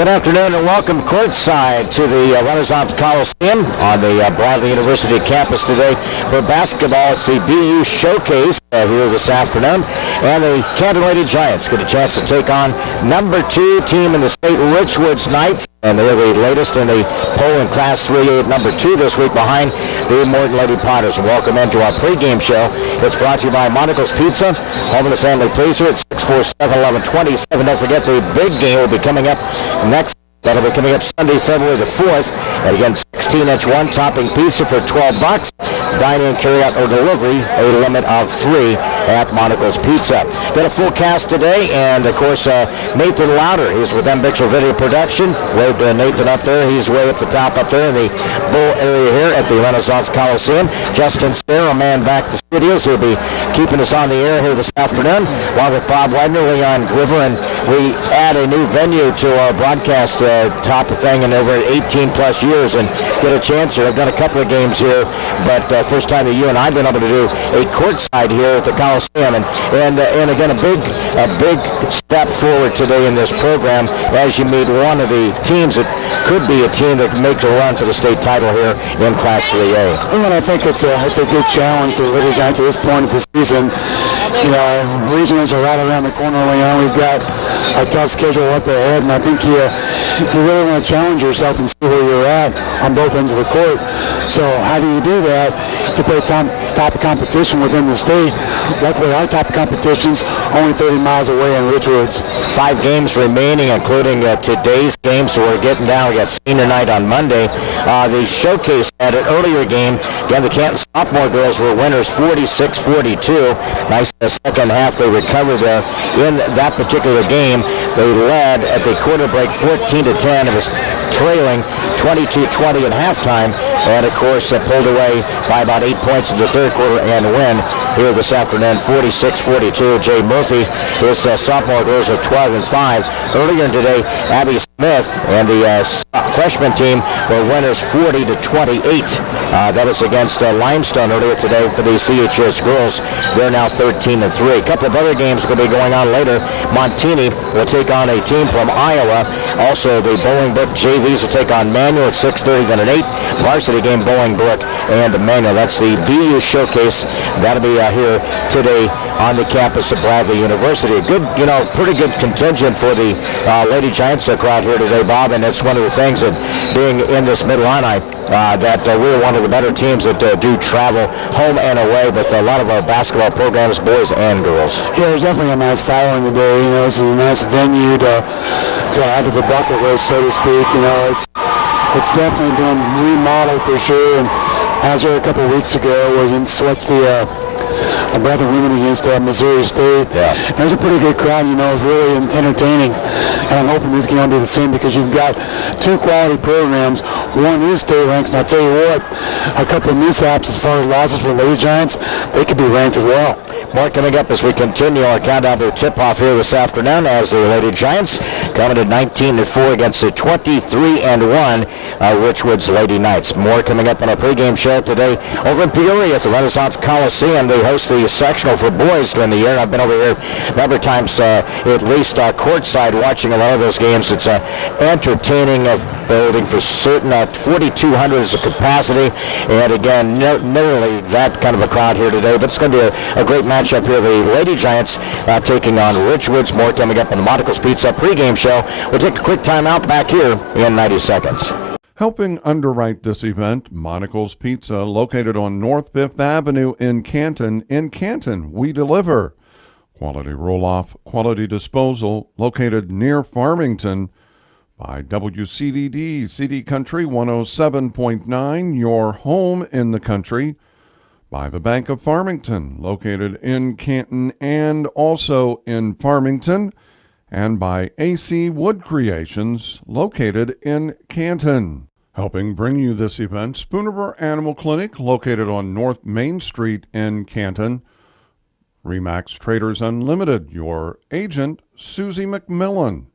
Good afternoon and welcome courtside to the Renaissance Coliseum on the Bradley University campus today for basketball. It's the BU Showcase here this afternoon, and the Canton Lady Giants get a chance to take on number 2 team in the state, Richwoods Knights, and they're the latest in the poll in Class 3A at number 2 this week behind the Morton Lady Potters. And welcome into our pregame show. It's brought to you by MONICA'Ls Pizza, home of the family pleaser at 647-1127. Don't forget the big game will be coming up next. That'll be coming up Sunday, February the 4th. And again, 16-inch one-topping pizza for $12. Dine-in, carry-out, or delivery, a limit of 3 at MONICA'Ls Pizza. Got a full cast today, and of course, Nathan Louder. He's with MBixel Video Production. Wave to Nathan up there. He's way up the top up there in the bowl area here at the Renaissance Coliseum. Justin Stair, a man back to studios, who'll be keeping us on the air here this afternoon, along with Bob Wagner, Leon Groover, and we add a new venue to our broadcast top of thing in over 18-plus years, and get a chance here. I've done a couple of games here, but first time that you and I have been able to do a courtside here at the Coliseum, and again, a big step forward today in this program as you meet one of the teams that could be a team that can make the run for the state title here in Class 3A. Well, I think it's a good challenge for the Lady Giants at this point of the season. You know, regionals are right around the corner, Leon. We've got a tough schedule up ahead, and I think you really want to challenge yourself and see where you're at on both ends of the court. So how do you do that? You play top competition within the state. Luckily, our top competition's only 30 miles away in Richwoods. 5 games remaining, including today's game, so we're getting down. We got senior night on Monday. The showcase had an earlier game. Again, the Canton sophomore girls were winners 46-42. Nice second half they recovered there in that particular game. They led at the quarter break 14-10. It was trailing 22-20 at halftime, and of course pulled away by about 8 points in the third quarter and win here this afternoon 46-42. Jay Murphy, his sophomore girls are 12-5. Earlier today, Abby Smith and the freshman team were winners 40-28. That was against Limestone earlier today for the CHS girls. They're now 13-3. A couple of other games going to be going on later. Montini will take on a team from Iowa. Also, the Bolingbrook JVs will take on Manual at 6:30, then at 8. Varsity game, Bolingbrook and Manual. That's the BU Showcase. That'll be here today on the campus of Bradley University. A good, pretty good contingent for the Lady Giants crowd here today, Bob, and it's one of the things that being in this Mid-Illini that we're one of the better teams that do travel home and away with a lot of our basketball programs, boys and girls. Yeah, there's definitely a nice following today. This is a nice venue to add to the bucket list, so to speak. It's definitely been remodeled for sure, and as there a couple of weeks ago where you switched the Brethren women against Missouri State. Yeah. There's a pretty good crowd, it's really entertaining. And I'm hoping this game will do the same because you've got 2 quality programs. One is state ranked, and I'll tell you what, a couple of mishaps as far as losses for Lady Giants, they could be ranked as well. More coming up as we continue our countdown to tip-off here this afternoon as the Lady Giants coming to 19-4 against the 23-1 Richwoods Lady Knights. More coming up on our pregame show today over in Peoria at the Renaissance Coliseum. They host the sectional for boys during the year. I've been over here a number of times, at least courtside, watching a lot of those games. It's entertaining building for certain. 4,200 is the capacity, and again, nearly that kind of a crowd here today. But it's going to be a great matchup here. The Lady Giants taking on Richwoods. More coming up on the MONICA'Ls Pizza pregame show. We'll take a quick timeout back here in 90 seconds. Helping underwrite this event, MONICA'Ls Pizza, located on North 5th Avenue in Canton. In Canton, we deliver. Quality roll-off, quality disposal, located near Farmington. By WCDD, CD Country 107.9, your home in the country. By the Bank of Farmington, located in Canton and also in Farmington. And by AC Wood Creations, located in Canton. Helping bring you this event, Spoonerville Animal Clinic, located on North Main Street in Canton. Remax Traders Unlimited, your agent, Susie McMillen.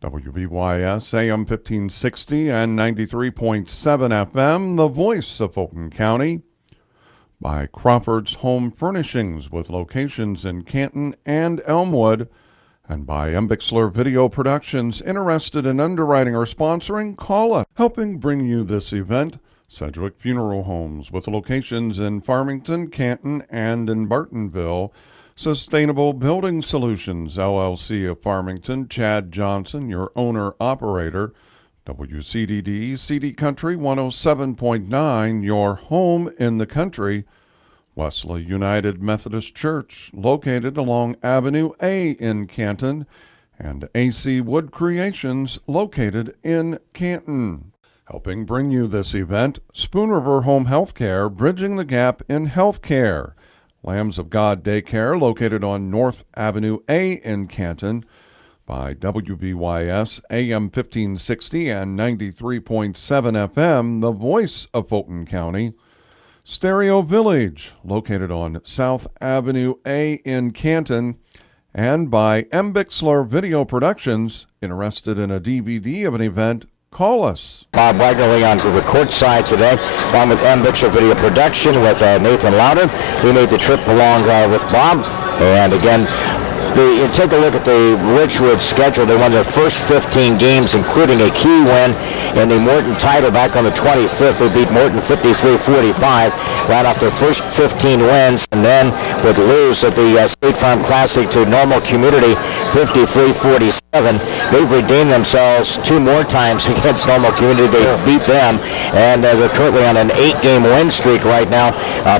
WBYS AM 1560 and 93.7 FM, the voice of Fulton County. By Crawford's Home Furnishings, with locations in Canton and Elmwood. And by Embixler Video Productions. Interested in underwriting or sponsoring? Call us. Helping bring you this event, Sedgwick Funeral Homes, with locations in Farmington, Canton, and in Bartonville. Sustainable Building Solutions, LLC of Farmington, Chad Johnson, your owner-operator. WCDD, CD Country 107.9, your home in the country. Wesley United Methodist Church, located along Avenue A in Canton, and AC Wood Creations, located in Canton. Helping bring you this event, Spoon River Home Healthcare, bridging the gap in healthcare. Lambs of God Daycare, located on North Avenue A in Canton, by WBYS AM 1560 and 93.7 FM, the voice of Fulton County. Stereo Village, located on South Avenue A in Canton, and by Embixler Video Productions. Interested in a DVD of an event? Call us. Bob Wagner on the courtside today. I'm with Embixler Video Production with Nathan Louder. We made the trip along with Bob, and again, you take a look at the Richwoods schedule. They won their first 15 games, including a key win in the Morton title back on the 25th. They beat Morton 53-45, right off their first 15 wins, and then would lose at the State Farm Classic to Normal Community 53-47. They've redeemed themselves two more times against Normal Community. They beat them, and they're currently on an 8-game win streak right now.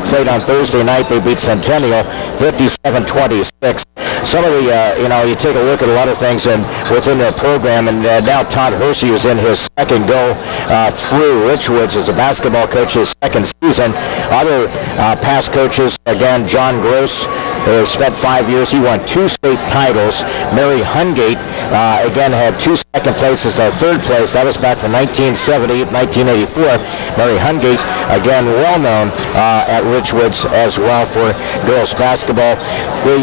Played on Thursday night, they beat Centennial 57-26. Some of the, you take a look at a lot of things within their program, and now Todd Hersey is in his second go through Richwoods as a basketball coach, his second season. Other past coaches, again, John Gross has spent 5 years. He won 2 state titles. Mary Hungate, again, had 2 second places, third place. That was back from 1970, 1984. Mary Hungate, again, well known at Richwoods as well for girls basketball.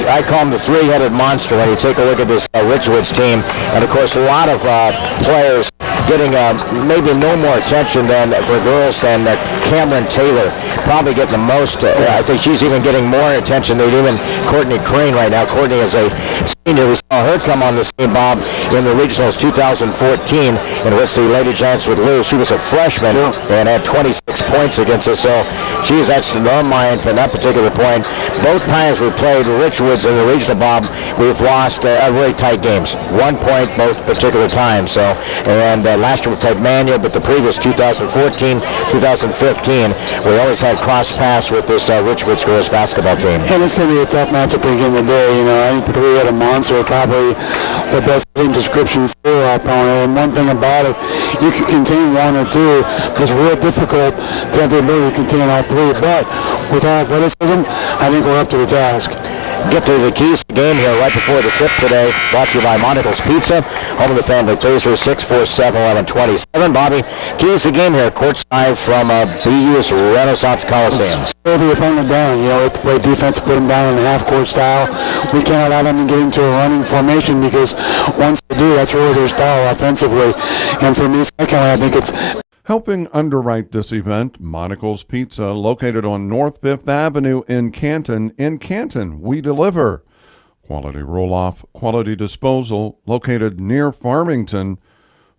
I call them the three-headed monster when you take a look at this Richwoods team. And, of course, a lot of players getting maybe no more attention for girls than Cameron Taylor. Probably getting the most. I think she's even getting more attention than even Courtney Crane right now. Courtney is a senior. We saw her come on the scene, Bob, in the regionals 2014, in which the Lady Giants would lose. She was a freshman and had 26 points against us, so she is etched in our mind from that particular point. Both times we played Richwoods in the regional, Bob, we've lost really tight games. 1 point both particular times. So, and last year we played Manual, but the previous 2014, 2015, we always had cross paths with this Richwoods girls basketball team. And it's going to be a tough matchup again today. I think the three-headed monster are probably the best description for our opponent. And one thing about it, you can contain 1 or 2, but it's real difficult to have the ability to contain all 3. But with our athleticism, I think we're up to the task. Get to the keys to the game here right before the tip today. Brought to you by MONICA'S Pizza, home of the family. Please, 647-1127. Bobby, keys to the game here, courtside from BU's Renaissance Coliseum. Slow the opponent down. We have to play defense, put them down in a half-court style. We can't allow them to get into a running formation, because once they do, that's really their style offensively. And for me, secondly, I think it's Helping underwrite this event, MONICA'S Pizza, located on North 5th Avenue in Canton. In Canton, we deliver. Quality roll-off, quality disposal, located near Farmington.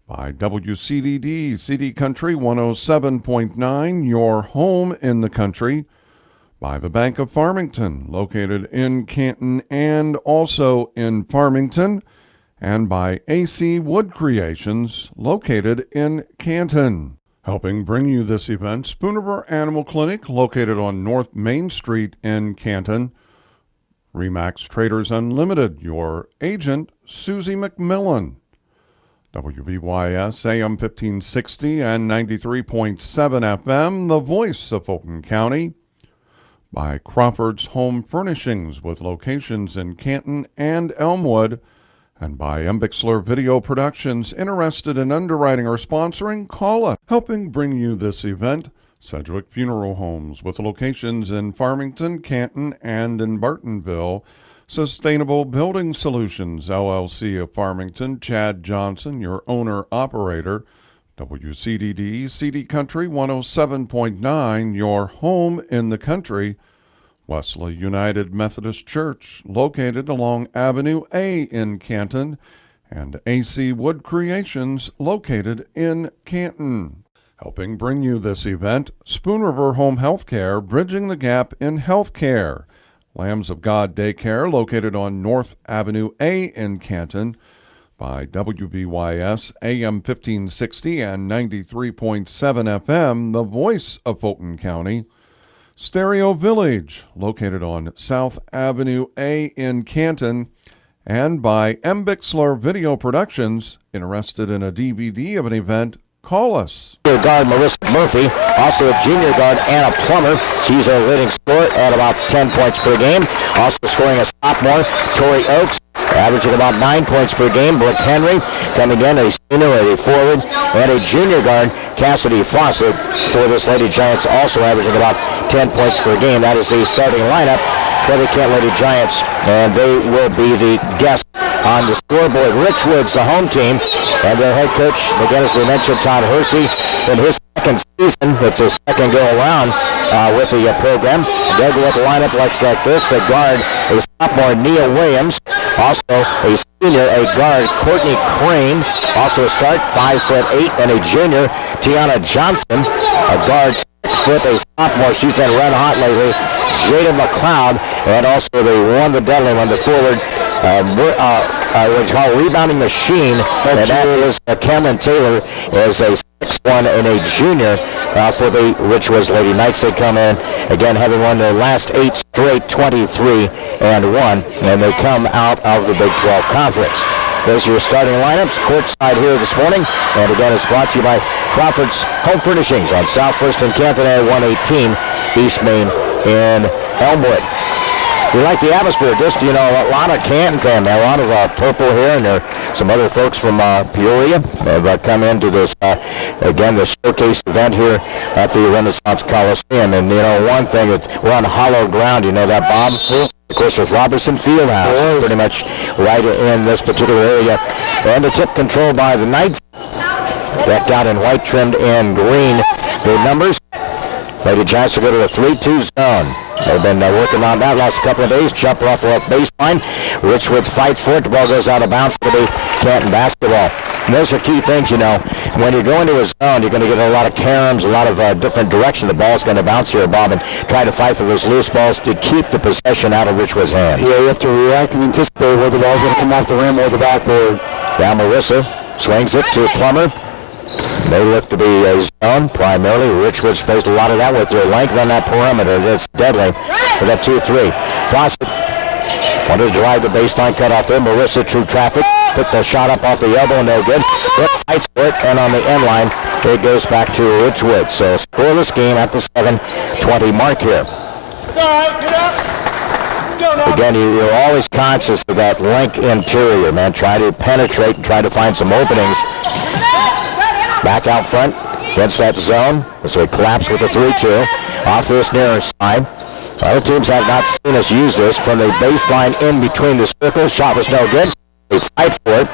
By WCDD, CD Country 107.9, your home in the country. By the Bank of Farmington, located in Canton and also in Farmington. And by AC Wood Creations, located in Canton. Helping bring you this event, Spoon River Animal Clinic, located on North Main Street in Canton. Remax Traders Unlimited, your agent, Susie McMillen. WBYS AM 1560 and 93.7 FM, the voice of Fulton County. By Crawford's Home Furnishings, with locations in Canton and Elmwood. And by Embixler Video Productions. Interested in underwriting or sponsoring? Call us. Helping bring you this event, Sedgwick Funeral Homes, with locations in Farmington, Canton, and in Bartonville. Sustainable Building Solutions, LLC of Farmington, Chad Johnson, your owner-operator. WCDD, CD Country 107.9, your home in the country. Wesley United Methodist Church, located along Avenue A in Canton, and AC Wood Creations, located in Canton. Helping bring you this event, Spoon River Home Healthcare, bridging the gap in healthcare. Lambs of God Daycare, located on North Avenue A in Canton, by WBYS AM 1560 and 93.7 FM, the voice of Fulton County. Stereo Village, located on South Avenue A in Canton, and by M. Bixler Video Productions. Interested in a DVD of an event? Call us. Junior guard Marissa Murphy, also a junior guard Anna Plummer. She's our leading scorer at about 10 points per game. Also scoring a sophomore, Tori Oakes, averaging about 9 points per game. Brooke Henry coming in, a senior, a forward, and a junior guard, Cassidy Fawcett, for this Lady Giants, also averaging about 10 points per game. That is the starting lineup for the Canton Lady Giants, and they will be the guests on the scoreboard. Richwoods, the home team, and their head coach, again, as we mentioned, Todd Hersey, in his second season. It's his second go-around with the program. They'll go with the lineup like this. A guard, a sophomore, Nia Williams. Also a senior, a guard, Courtney Crane. Also a start, 5'8", and a junior, Tiana Johnson. A guard, 6 foot, a sophomore. She's been red hot lately, Jada McLeod. And also they won the deadly one, the forward, what you call rebounding machine, and that is Cameron Taylor, is a 6'1" and a junior for the Richwoods Lady Knights. They come in, again, having won their last 8 straight, 23-1, and they come out of the Big 12 Conference. Those are your starting lineups, courtside here this morning, and again, it's brought to you by Crawford's Home Furnishings on South 1st and Canton Area 118, East Main in Elmwood. We like the atmosphere. Just, a lot of Canton family, a lot of purple here, and there are some other folks from Peoria that come into this, again, the showcase event here at the Renaissance Coliseum. And, one thing, we're on hollow ground. You know that, Bob? Of course, with Robertson Fieldhouse, pretty much right in this particular area. And the tip controlled by the Knights, decked out in white, trimmed in green. The numbers. Lady Giants will go to a 3-2 zone. They've been working on that last couple of days. Jumper off the left baseline. Richwoods fight for it. The ball goes out of bounds. It'll be Canton basketball. And those are key things, When you go into a zone, you're going to get a lot of caroms, a lot of different direction. The ball's going to bounce here, Bob, and try to fight for those loose balls to keep the possession out of Richwoods' hand. Yeah, you have to react and anticipate where the ball's going to come off the rim or the backboard. Down Marissa. Swings it to Plummer. They look to be a zone primarily. Richwoods faced a lot of that with their length on that perimeter. That's deadly for that 2-3. Fawcett wanted to drive the baseline, cut off there. Marissa, true traffic, put the shot up off the elbow, no good. Brooke fights for it, and on the end line, it goes back to Richwoods. So scoreless game at the 7:20 mark here. Again, you're always conscious of that length interior, man. Try to penetrate and try to find some openings. Back out front against that zone. So we collapse with the 3-2. Off to this nearer side. Other teams have not seen us use this from the baseline in between the circles. Shot was no good. They fight for it.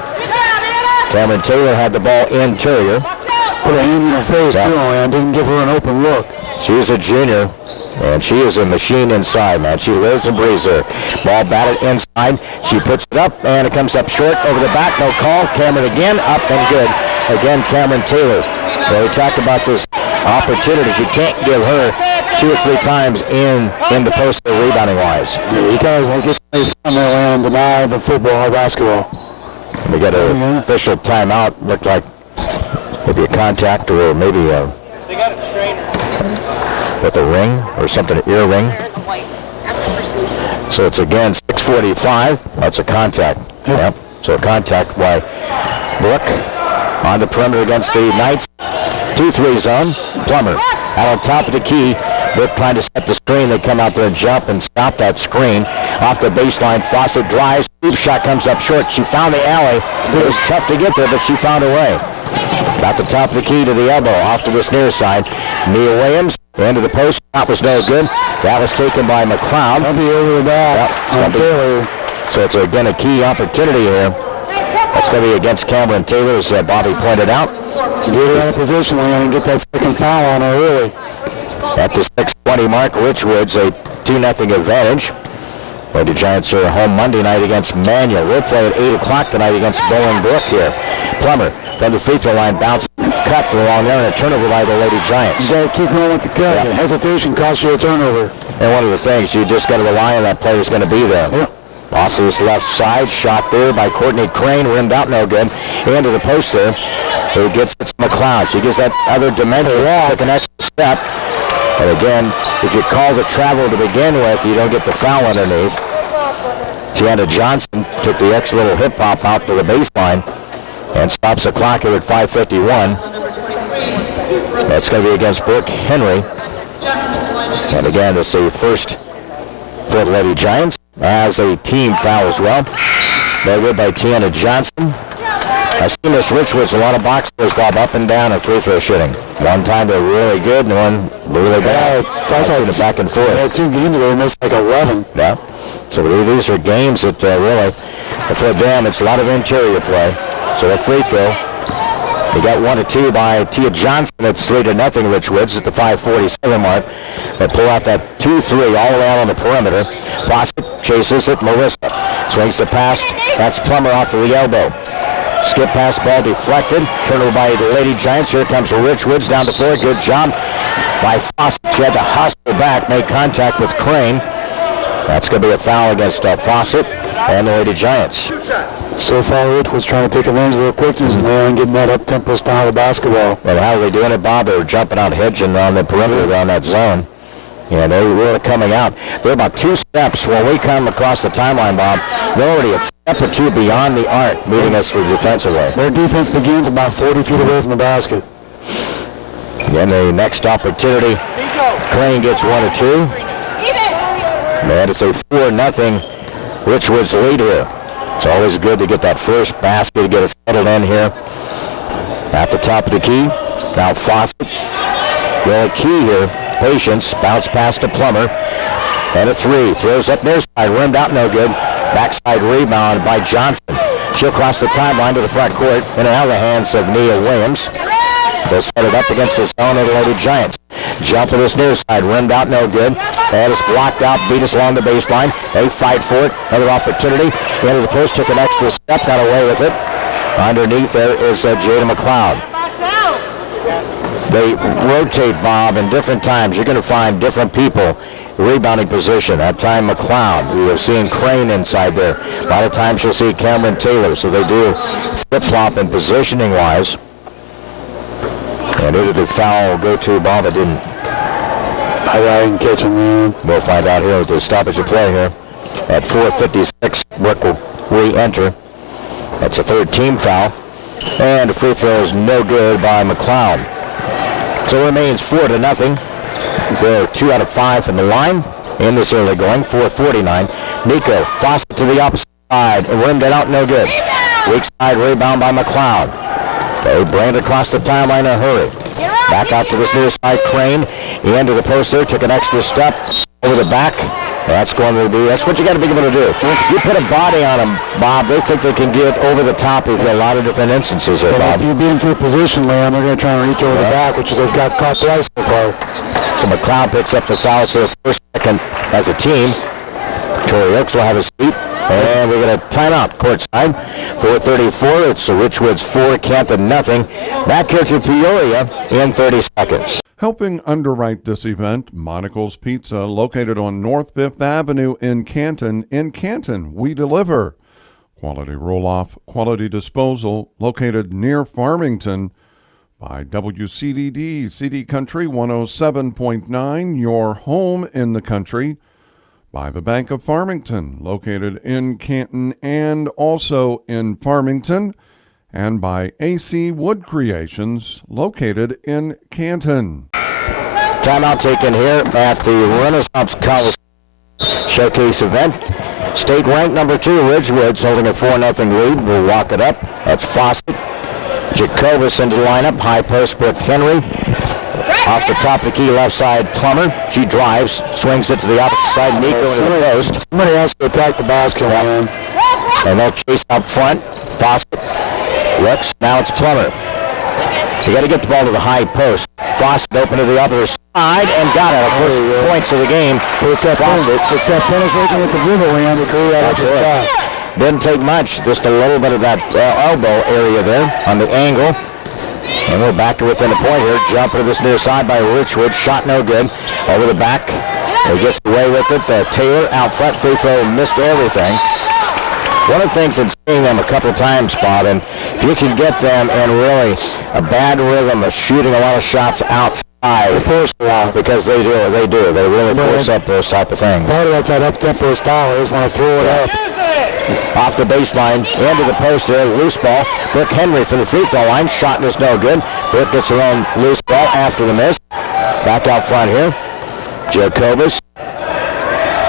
Cameron Taylor had the ball interior. Put a hand in her face, too, and didn't give her an open look. She is a junior, and she is a machine inside, man. She lives and breathes there. Ball batted inside. She puts it up, and it comes up short over the back. No call. Cameron again, up and good. Again, Cameron Taylor. So we talked about this opportunities. You can't give her 2 or 3 times in the post rebounding-wise. Yeah, he does. I guess they found their way and deny the football or basketball. We got an official timeout. Looked like maybe a contact or maybe a... They got a trainer. With a ring or something, an ear ring. So it's again 6:45. That's a contact. Yep. So a contact by Brooke on the perimeter against the Knights. 2-3 zone. Plummer out on top of the key. Brooke trying to set the screen. They come out there and jump and stop that screen. Off the baseline, Fawcett drives. Deep shot comes up short. She found the alley. It was tough to get there, but she found a way. At the top of the key to the elbow. Off to this near side. Nia Williams. Into the post. That was no good. That was taken by McLeod. That'll be over the back. So it's again a key opportunity here. That's going to be against Cameron Taylor, as Bobby pointed out. Get her out of position and get that second foul on her early. At the 6:20 mark, Richwoods, a 2-0 advantage. Lady Giants are home Monday night against Manual. We'll play at 8 o'clock tonight against Bolingbrook here. Plummer from the free throw line, bounce, cut to the long there, and a turnover by the Lady Giants. You got to keep going with the cut. Yeah. The hesitation costs you a turnover. And one of the things, you just got to rely on that player's going to be there. Yeah. Off to this left side, shot there by Courtney Crane, rimmed out no good. Into the post there, who gets it to McLeod. She gives that other dimension, took an extra step. And again, if you call the travel to begin with, you don't get the foul underneath. Gianna Johnson took the extra little hip hop out to the baseline and stops the clock here at 5:51. That's going to be against Brooke Henry. And again, this is the first for the Lady Giants as a team foul as well. No good by Tiana Johnson. I've seen this Richwoods, a lot of box scores, Bob, up and down and free throw shooting. One time they're really good and one really bad. I've seen it back and forth. Yeah, 2 games ago, almost like 11. Yeah. So these are games that really, for them, it's a lot of interior play. So a free throw. They got 1 or 2 by Tia Johnson. It's 3-0 Richwoods at the 5:47 mark. They pull out that 2-3 all around on the perimeter. Fawcett chases it. Melissa swings the pass. That's Plummer off to the elbow. Skip pass, ball deflected. Turnover by the Lady Giants. Here comes Richwoods down the floor. Good job by Fawcett. She had to hustle back, make contact with Crane. That's going to be a foul against Fawcett and the Lady Giants. So far, Rich was trying to take advantage of their quickness and then getting that up-tempo style of basketball. And how are they doing it, Bob? They're jumping out, hedging on the perimeter around that zone. And they're really coming out. They're about 2 steps when we come across the timeline, Bob. They're already a step or 2 beyond the arc, meeting us for defensively. Their defense begins about 40 feet away from the basket. Then the next opportunity, Crane gets 1 or 2. And it's a 4-0 Richwoods lead here. It's always good to get that first basket, to get it settled in here. At the top of the key, now Fawcett. Really key here, patience, bounce pass to Plummer. And a 3, throws up near side, rimmed out no good. Backside rebound by Johnson. She'll cross the timeline to the front court, in and out of the hands of Nia Williams. They'll set it up against the zone of the Lady Giants. Jump to this near side, rimmed out no good. And it's blocked out, beat us along the baseline. They fight for it, another opportunity. Into the post, took an extra step, got away with it. Underneath there is Jada McLeod. They rotate, Bob, in different times. You're going to find different people rebounding position. That time McLeod. We have seen Crane inside there. A lot of times you'll see Cameron Taylor. So they do flip-flop in positioning-wise. And who did the foul go to, Bob? It didn't. I didn't catch him, man. We'll find out here with the stoppage of play here. At 4:56, Brooke will re-enter. That's a 3rd team foul. And the free throw is no good by McLeod. So it remains 4-0. They're 2 out of 5 from the line in this early going. 4:49. Nico Fawcett to the opposite side. Rimmed it out, no good. Weak side rebound by McLeod. They brand across the timeline in a hurry. Back out to this near side, Crane. Into the post there, took an extra step over the back. That's going to be, that's what you got to be able to do. You put a body on them, Bob, they think they can get over the top of a lot of different instances here, Bob. If you be in full position, Leon, they're going to try and reach over the back, which is they've got caught twice so far. So McLeod picks up the foul for the first, second as a team. Tori Oaks will have a seat. And we got a timeout courtside. 4:34. It's the Richwoods 4, Canton nothing. Back here to Peoria in 30 seconds. Helping underwrite this event, MONICA'S Pizza, located on North 5th Avenue in Canton. In Canton, we deliver. Quality roll-off, quality disposal, located near Farmington. By WCDD, CD Country 107.9, your home in the country. By the Bank of Farmington, located in Canton and also in Farmington. And by AC Wood Creations, located in Canton. Timeout taken here at the Renaissance Coliseum Showcase event. State ranked number 2, Richwoods, holding a 4-0 lead. We'll walk it up. That's Fawcett. Jacobus into the lineup. High post, Brooke Henry. Off the top of the key, left side, Plummer. She drives, swings it to the opposite side. Nico into the post. Somebody has to attack the basket, man. And they'll chase up front. Fawcett looks. Now it's Plummer. You got to get the ball to the high post Fawcett open to the other side and got it. First points of the game. It's that penetration with the dribble and the career out of the shot. Didn't take much, just a little bit of that elbow area there on the angle. And we're back to within a point here. Jumper to this near side by Richwood. Shot no good. Over the back. He gets away with it. Taylor out front. Free throw missed everything. One of the things in seeing them a couple of times, Bob, and if you can get them in really a bad rhythm of shooting a lot of shots outside, they force a lot because they do. They really force up those type of things. Part of that's that up-tempo style. They just want to throw it up. Off the baseline, into the post there, loose ball. Brooke Henry for the free throw line. Shot is no good. Brooke gets her own loose ball after the miss. Back out front here. Jacobus.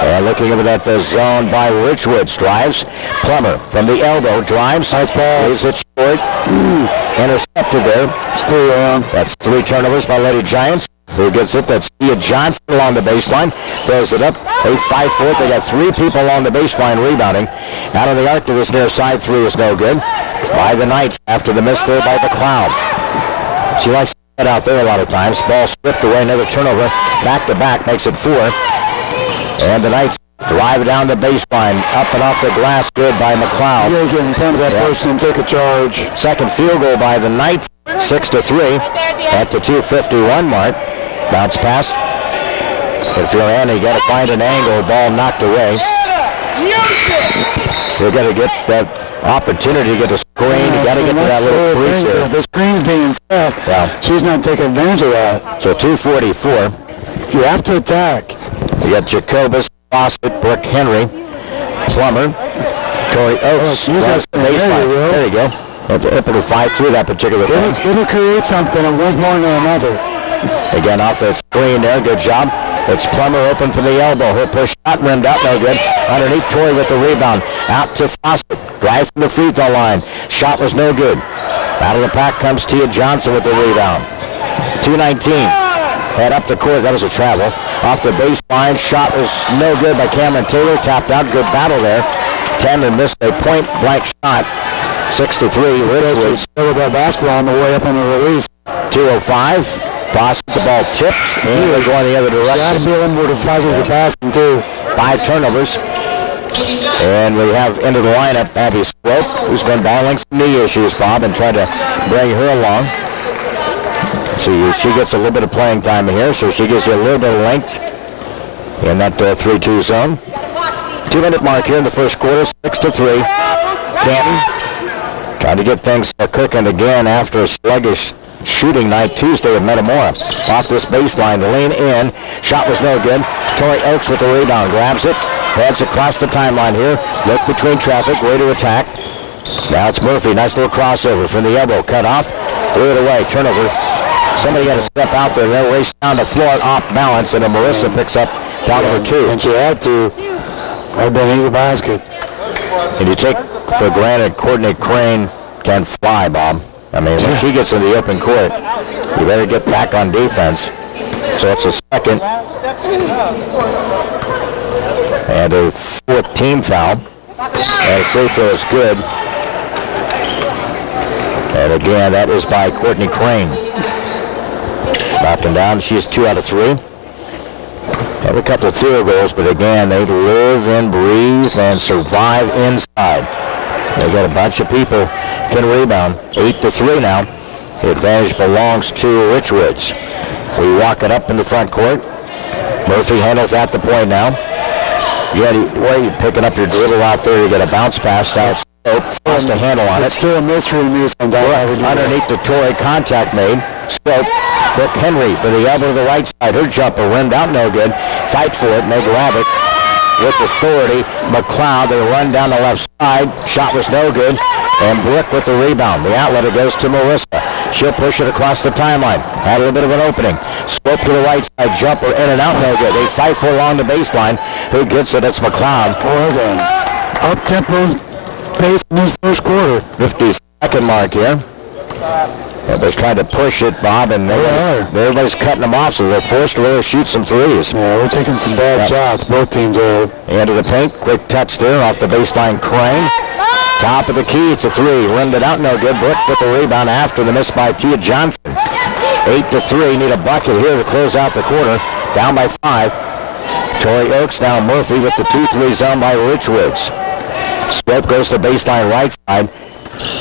And looking over that zone by Richwoods. Drives. Plummer from the elbow. Drives. Nice ball. Leaves it short. Intercepted there. That's 3 turnovers by Lady Giants. Who gets it? That's Tia Johnson along the baseline. Throws it up. They fight for it. They got 3 people along the baseline rebounding. Out of the arc to this near side. 3 is no good. By the Knights after the miss there by McLeod. She likes to get out there a lot of times. Ball stripped away. Another turnover. Back to back makes it 4. And the Knights drive it down the baseline. Up and off the glass. Good by McLeod. Yeah, get in front of that person and take a charge. Second field goal by the Knights. 6-3 at the 2:51 mark. Bounce pass. If you're Annie, you got to find an angle. Ball knocked away. You got to get that opportunity to get a screen. You got to get to that little crease there. If the screen's being set, she's not taking advantage of that. So 2:44. You have to attack. You got Jacobus, Fawcett, Brooke Henry, Plummer, Tori Oaks. There you go. Able to fight through that particular thing. It'll create something at one point or another. Again, off that screen there. Good job. It's Plummer open for the elbow. Her push shot rimmed out. No good. Underneath Tori with the rebound. Out to Fawcett. Drive from the free throw line. Shot was no good. Out of the pack comes Tia Johnson with the rebound. 2:19. Head up the court. That was a travel. Off the baseline. Shot was no good by Cameron Taylor. Tapped out. Good battle there. Cameron missed a point blank shot. 6-3. Richwoods still with that basketball on the way up on the release. 2:05. Fawcett, the ball tipped. And they're going the other direction. Got to be a little more decisive with passing, too. 5 turnovers. And we have into the lineup Abby Swope, who's been battling some knee issues, Bob, and tried to bring her along. See, she gets a little bit of playing time in here, so she gives you a little bit of length in that 3-2 zone. 2-minute mark here in the first quarter, 6-3. Canton trying to get things cooking again after a sluggish shooting night Tuesday at Metamora. Off this baseline, lean in. Shot was no good. Tori Oaks with the rebound. Grabs it. Heads across the timeline here. Look between traffic. Way to attack. Now it's Murphy. Nice little crossover from the elbow. Cut off. Threw it away. Turnover. Somebody got to step out there. They'll race down the floor off balance, and then Marissa picks up foul number 2. And she had to. I've been easy basket. And you take for granted Courtney Crane can fly, Bob. I mean, when she gets in the open court, you better get back on defense. So it's a second and a 4th team foul. And a free throw is good. And again, that is by Courtney Crane. Knocking down, she's 2 out of 3. Have a couple of field goals, but again, they live and breathe and survive inside. They got a bunch of people can rebound. 8-3 now. The advantage belongs to Richwoods. We walk it up in the front court. Murphy handles at the point now. Where are you picking up your dribble out there? You get a bounce pass down. Lost a handle on it. It's still a mystery to me sometimes. Underneath the Tory, contact made. Stoke. Brooke Henry for the elbow to the right side. Her jumper rimmed out no good. Fight for it. They grab it with authority. McLeod, they run down the left side. Shot was no good. And Brooke with the rebound. The outlet, it goes to Marissa. She'll push it across the timeline. Had a little bit of an opening. Slope to the right side. Jumper in and out no good. They fight for it along the baseline. Who gets it? It's McLeod. Boy, an up-tempo pace in this first quarter. 52nd mark here. Everybody's trying to push it, Bob, and everybody's cutting them off, so they're forced to really shoot some threes. Yeah, we're taking some bad shots. Both teams are. Into the paint. Quick touch there off the baseline. Crane. Top of the key. It's a 3. Rimmed it out. No good. Brooke with the rebound after the miss by Tia Johnson. 8-3. Need a bucket here to close out the quarter. Down by 5. Tori Oaks, now Murphy with the 2-3 zone by Richwoods. Swope goes to baseline right side.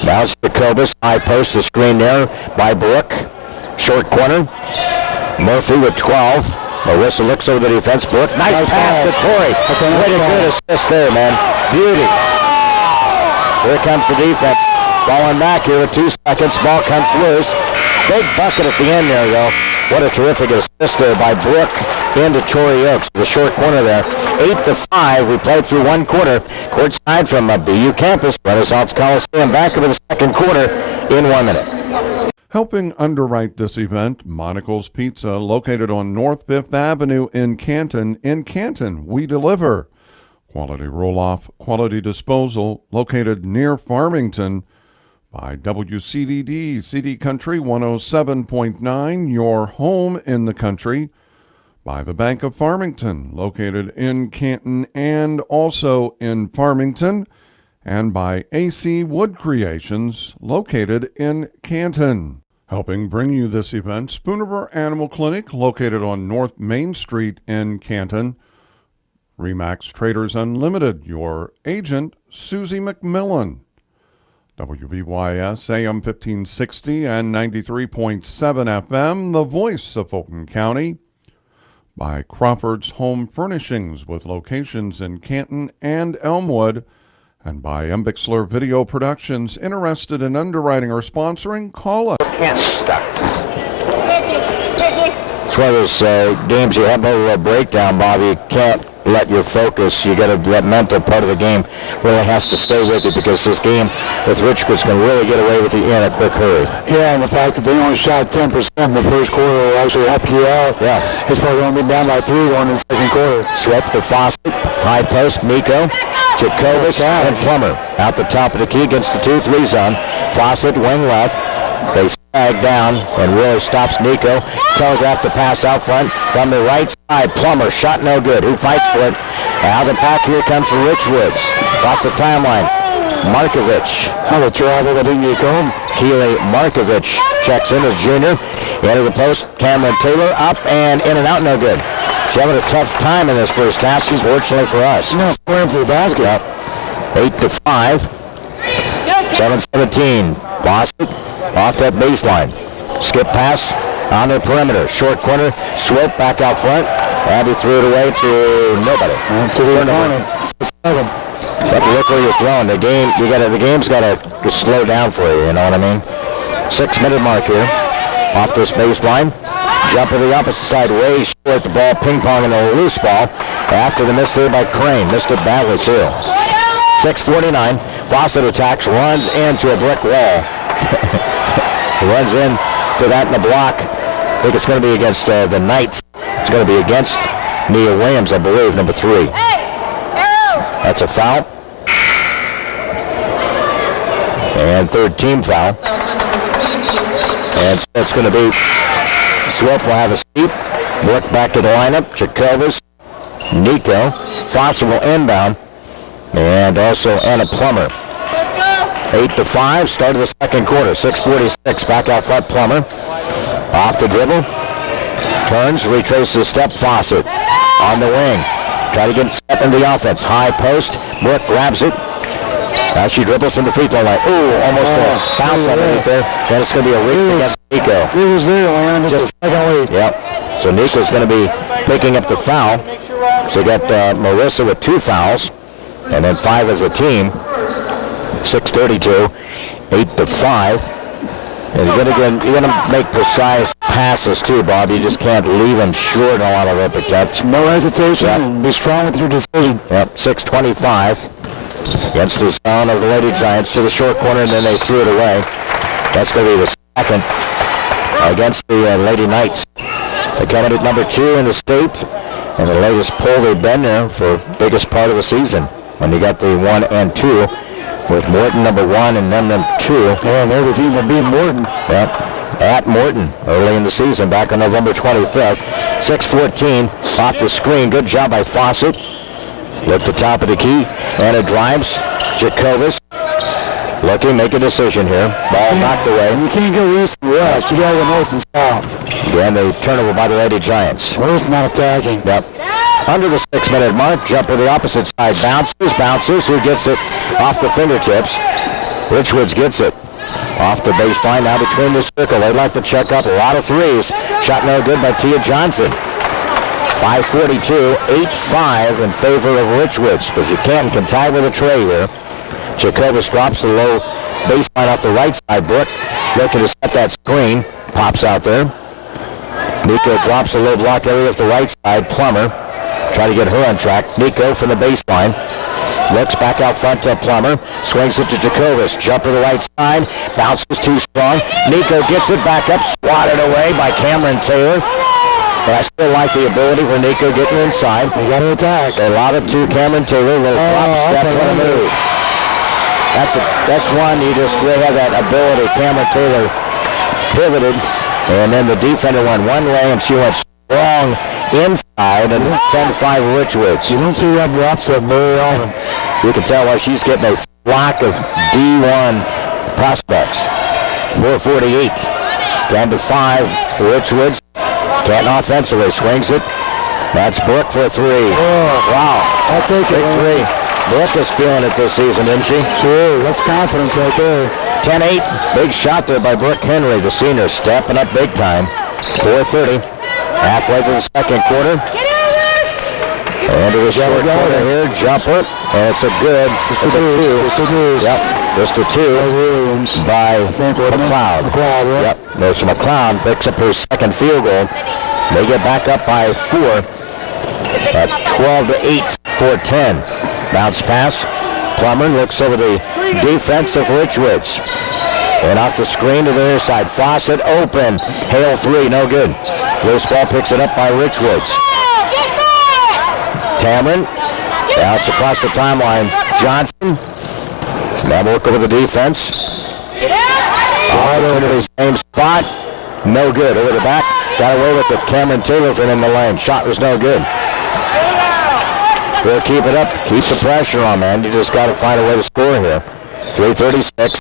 Now it's Jacobus. High post, the screen there by Brooke. Short corner. Murphy with 12. Marissa looks over the defense. Brooke, nice pass to Tori. Way to good assist there, man. Beauty. Here comes the defense. Falling back here with 2 seconds. Ball comes loose. Big bucket at the end there, though. What a terrific assist there by Brooke into Tori Oaks. The short corner there. 8-5. We played through 1 quarter. Courtside from BU campus, Renaissance Coliseum. Back into the second quarter in 1 minute. Helping underwrite this event, MONICA'S Pizza, located on North 5th Avenue in Canton. In Canton, we deliver. Quality roll-off, quality disposal, located near Farmington. By WCDD, CD Country 107.9, your home in the country. By the Bank of Farmington, located in Canton and also in Farmington. And by AC Wood Creations, located in Canton. Helping bring you this event, Spoonerville Animal Clinic, located on North Main Street in Canton. Remax Traders Unlimited, your agent, Susie McMillen. WBYS AM 1560 and 93.7 FM, the voice of Fulton County. By Crawford's Home Furnishings, with locations in Canton and Elmwood. And by Embixler Video Productions. Interested in underwriting or sponsoring? Call us. It's one of those games you have a breakdown, Bobby. You can't let your focus, you got to, that mental part of the game really has to stay with you, because this game with Richwoods can really get away with you in a quick hurry. Yeah, and the fact that they only shot 10% in the first quarter will actually help you out. Yeah. As far as only being down by 3 going in the second quarter. Swept to Fawcett, high post, Nico, Jacobus, and Plummer. Out the top of the key against the 2-3 zone. Fawcett, wing left. They sag down, and really stops Nico. Telegraphed the pass out front from the right side. Plummer, shot no good. Who fights for it? Out of the pack, here comes the Richwoods. Across the timeline. Markovich. How the driver that didn't get going. Keely Markovich checks in, a junior. Into the post, Cameron Taylor up and in and out, no good. She's having a tough time in this first half. She's fortunately for us. No, square to the basket. 8-5. 7-17. Boston off that baseline. Skip pass on the perimeter. Short corner. Swope back out front. Abby threw it away to nobody. To the corner. 7. But look where you're throwing. The game's got to slow down for you. You know what I mean? 6-minute mark here. Off this baseline. Jump to the opposite side. Way short. The ball ping-pong in a loose ball. After the miss there by Crane. Missed it badly too. 6:49. Fawcett attacks. Runs into a brick wall. Runs in to that in the block. I think it's going to be against the Knights. It's going to be against Nia Williams, I believe, number 3. That's a foul. And third team foul. And so it's going to be Swope will have a seat. Work back to the lineup. Jacobus, Nico. Fawcett will inbound. And also Anna Plummer. 8-5, start of the second quarter. 6:46, back out front, Plummer. Off the dribble. Turns, retraces step, Fawcett. On the wing. Try to get step in the offense. High post. Brooke grabs it. Now she dribbles from the free throw line. Ooh, almost a bounce underneath there. Then it's going to be a reach against Nico. He was there, man. Just a second lead. Yep. So Nico's going to be picking up the foul. So you got Marissa with 2 fouls. And then 5 as a team. 6:32, 8-5. And you're gonna make precise passes too, Bob. You just can't leave them short in a lot of rip attempts. No hesitation. Yep. And be strong with your decision. Yep. 6:25 against the zone of the Lady Giants to the short corner, and then they threw it away. That's going to be the second against the Lady Knights. They come in at number 2 in the state, and the latest poll they've been there for biggest part of the season. When you got the 1 and 2. With Morton number 1 and them number 2. Yeah, they're the team that beat Morton. Yep. At Morton early in the season, back on November 25th. 6:14 off the screen. Good job by Fawcett. Look the top of the key. Anna drives. Jacobus. Looking, make a decision here. Ball knocked away. You can't go east and west. You gotta go north and south. Again, the turnover by the Lady Giants. Where's not attacking? Yep. Under the 6-minute mark, jumper the opposite side. Bounces. Who gets it off the fingertips? Richwoods gets it off the baseline, now between the circle. They'd like to check up. A lot of threes. Shot no good by Tia Johnson. 5:42, 8-5 in favor of Richwoods. But Canton can tie with a tray here. Jacobus drops the low baseline off the right side. Brooke looking to set that screen. Pops out there. Nico drops the low block area off the right side. Plummer trying to get her on track. Nico from the baseline. Looks back out front to Plummer. Swings it to Jacobus. Jumper to the right side. Bounces too strong. Nico gets it back up. Swatted away by Cameron Taylor. But I still like the ability for Nico getting inside. We got to attack. They lob it to Cameron Taylor. Little drop step and a move. That's one you just really have that ability. Cameron Taylor pivoted, and then the defender went one way, and she went strong inside, and 10-5 Richwoods. You don't see that drop step very often. You can tell why she's getting a flock of D1 prospects. 4:48, 10-5 Richwoods. Canton offensively swings it. That's Brooke for 3. Oh, wow. I'll take it. Big 3. Brooke is feeling it this season, isn't she? Sure, that's confidence right there. 10-8, big shot there by Brooke Henry, the senior, stepping up big time. 4:30, halfway through the second quarter. Into the short quarter here, jumper, and it's a good. Just a 2. Yep, just a 2 by McLeod. Right? Yep, Mr. McLeod picks up her second field goal. They get back up by 4 at 12-8, 4-10. Bounce pass. Plummer looks over the defense of Richwoods. And off the screen to the near side. Fawcett open. Hale 3, no good. Loose ball picks it up by Richwoods. Cameron bounce across the timeline. Johnson. Now work over the defense. Into the same spot. No good. Over the back. Got away with it. Cameron Taylor in the lane. Shot was no good. They'll keep it up. Keep the pressure on, man. You just got to find a way to score here. 3:36.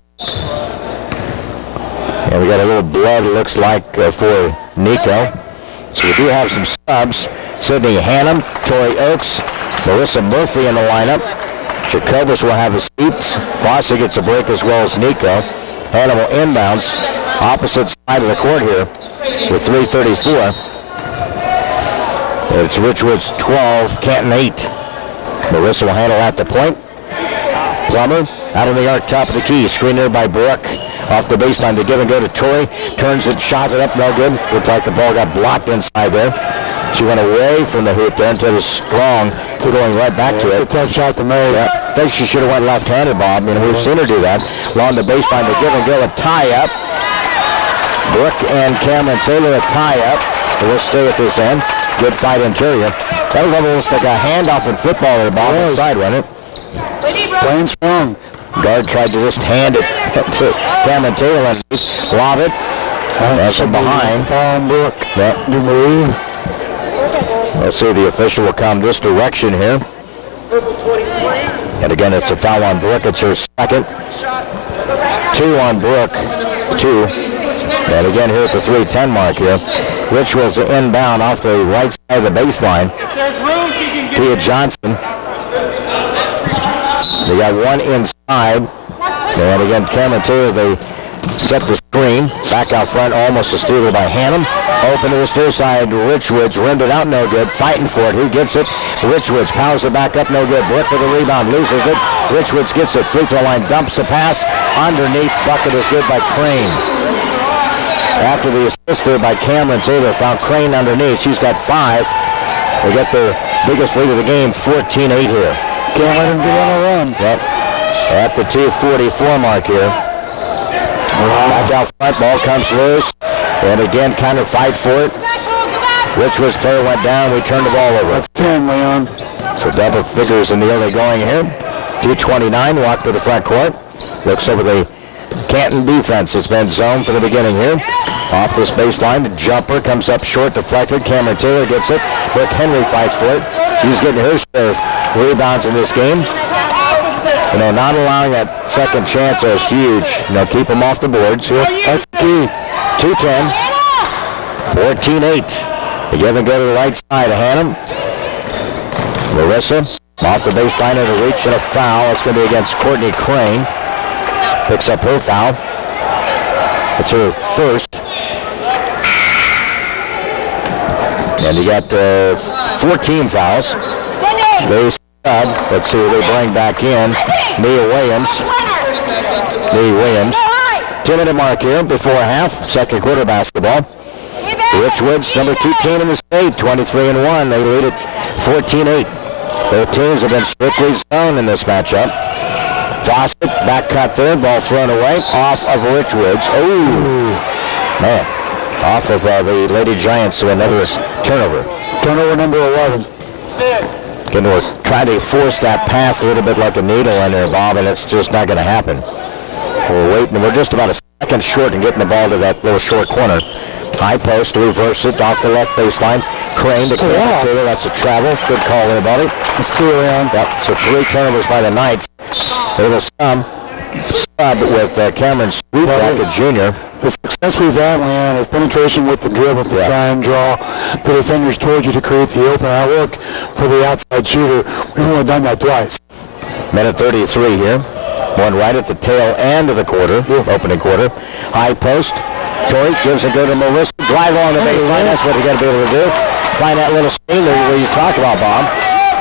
And we got a little blood, it looks like, for Nico. So we do have some subs. Sydney Hannum, Tori Oakes, Marissa Murphy in the lineup. Jacobus will have his seats. Fossey gets a break as well as Nico. Hannum will inbounds. Opposite side of the court here with 3:34. It's Richwoods 12, Canton 8. Marissa will handle at the point. Plummer out on the arc, top of the key. Screen there by Brooke. Off the baseline to give and go to Tori. Turns it, shots it up, no good. Looked like the ball got blocked inside there. She went away from the hoop there until it was strong. Going right back to it. It's a tough shot to make. Yeah. I think she should have went left-handed, Bob. We've seen her do that. Along the baseline to give and go, a tie-up. Brooke and Cameron Taylor, a tie-up. We'll stay at this end. Good fight interior. That was almost like a handoff in football at the bottom of the side, wasn't it? Playing strong. Guard tried to just hand it to Cameron Taylor and lob it. That's from behind. Brooke. Yep. You move. Let's see, the official will come this direction here. And again, it's a foul on Brooke. It's her second. 2 on Brooke. 2. And again, here at the 3:10 mark here. Richwoods inbound off the right side of the baseline. Tia Johnson. They got one inside. And again, Cameron Taylor, they set the screen. Back out front, almost a steal by Hannum. Open to the steer side. Richwoods rimmed it out, no good. Fighting for it. Who gets it? Richwoods powers it back up, no good. Brooke with a rebound, loses it. Richwoods gets it. Free throw line, dumps the pass. Underneath, bucket is good by Crane. After the assist there by Cameron Taylor, found Crane underneath. She's got 5. We got the biggest lead of the game, 14-8 here. Can't let him get on a run. Yep. At the 2:44 mark here. Back out front, ball comes loose. And again, kind of fight for it. Richwoods player went down. We turned the ball over. That's 10, Leon. So double figures in the early going here. 2:29, walk to the front court. Looks over the Canton defense. It's been zoned from the beginning here. Off this baseline, the jumper comes up short, deflected. Cameron Taylor gets it. Brooke Henry fights for it. She's getting her share of rebounds in this game. Not allowing that second chance is huge. Keep them off the boards. That's the key. 2-10. 14-8. Again, and go to the right side of Hannum. Marissa off the baseline and a reach and a foul. It's going to be against Courtney Crane. Picks up her foul. It's her first. And you got 14 fouls. They sub. Let's see who they bring back in. Nia Williams. 2-minute mark here before half. Second quarter basketball. The Richwoods, number 2 team in the state, 23-1. They lead it 14-8. Both teams have been strictly zone in this matchup. Fawcett, back cut there, ball thrown away, off of Richwoods. Oh, man. Off of the Lady Giants to another turnover. Turnover number 11. Trying to force that pass a little bit like a needle in there, Bob, and it's just not going to happen. We're waiting. We're just about a second short in getting the ball to that little short corner. High post, reverse it off the left baseline. Crane to Taylor. That's a travel. Good call, everybody. It's 2 around. Yep. So 3 turnovers by the Knights. There was some sub with Cameron Sweetak, a junior. The success we've had, Leanne, is penetration with the dribble to try and draw the defenders towards you to create the open outlook for the outside shooter. We've only done that twice. Minute 33 here. One right at the tail end of the quarter, opening quarter. High post. Tori gives a go to Marissa. Drive on the baseline. That's what you got to be able to do. Find that little screen there where you talk about, Bob.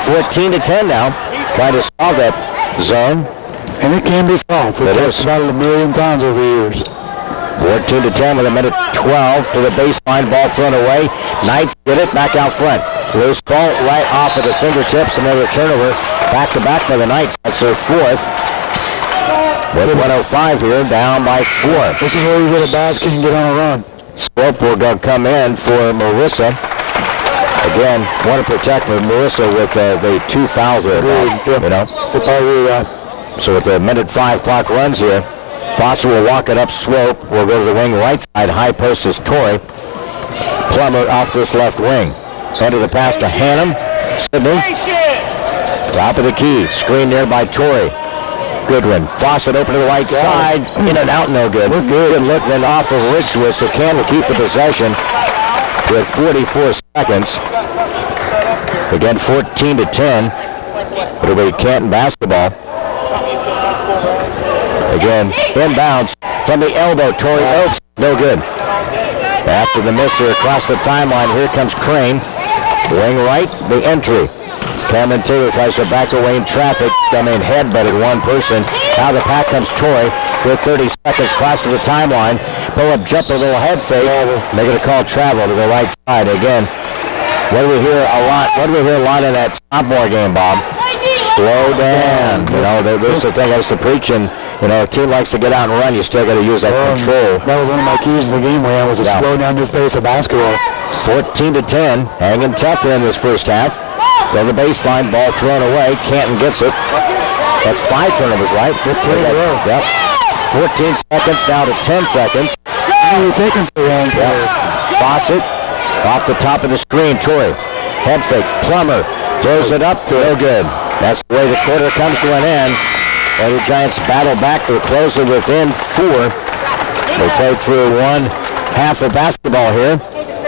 14-10 now. Trying to solve that zone. And it can be solved. We've talked about it a million times over the years. 14-10 with a minute 12 to the baseline. Ball thrown away. Knights get it back out front. Loose ball right off of the fingertips. Another turnover. Back to back by the Knights. That's their fourth. With 105 here, down by 4. This is where you get a basket and get on a run. Slope will come in for Marissa. Again, want to protect Marissa with the 2 fouls there. So with the minute 5 clock runs here, Foster will walk it up slope. We'll go to the wing right side. High post is Torrey. Plummer off this left wing. Under the pass to Hannum. Sydney. Top of the key. Screen there by Torrey. Goodwin. Fawcett open to the right side. In and out, no good. Good look then off of Richwoods. So Can will keep the possession with 44 seconds. Again, 14-10. It'll be Canton basketball. Again, inbounds from the elbow. Tori Oakes, no good. After the miss here across the timeline, here comes Crane. Wing right, the entry. Cameron Taylor tries to back away in traffic. Headbutted one person. Out of the pack comes Troy with 30 seconds. Crosses the timeline. Pull-up jumper, little head fake. They're going to call travel to the right side again. What do we hear a lot? What do we hear a lot in that sophomore game, Bob? Slow down. There's the thing. That's the preaching. A team likes to get out and run. You still got to use that control. That was one of my keys to the game, Leanne, was to slow down this pace of basketball. 14-10. Hanging tough here in this first half. Go to the baseline, ball thrown away. Canton gets it. That's 5 turnovers, right? Good play in a row. Yep. 14 seconds down to 10 seconds. You're taking so long for Fawcett off the top of the screen. Torrey. Head fake. Plummer throws it up to no good. That's the way the quarter comes to an end. Lady Giants battle back to close it within 4. They played through one half of basketball here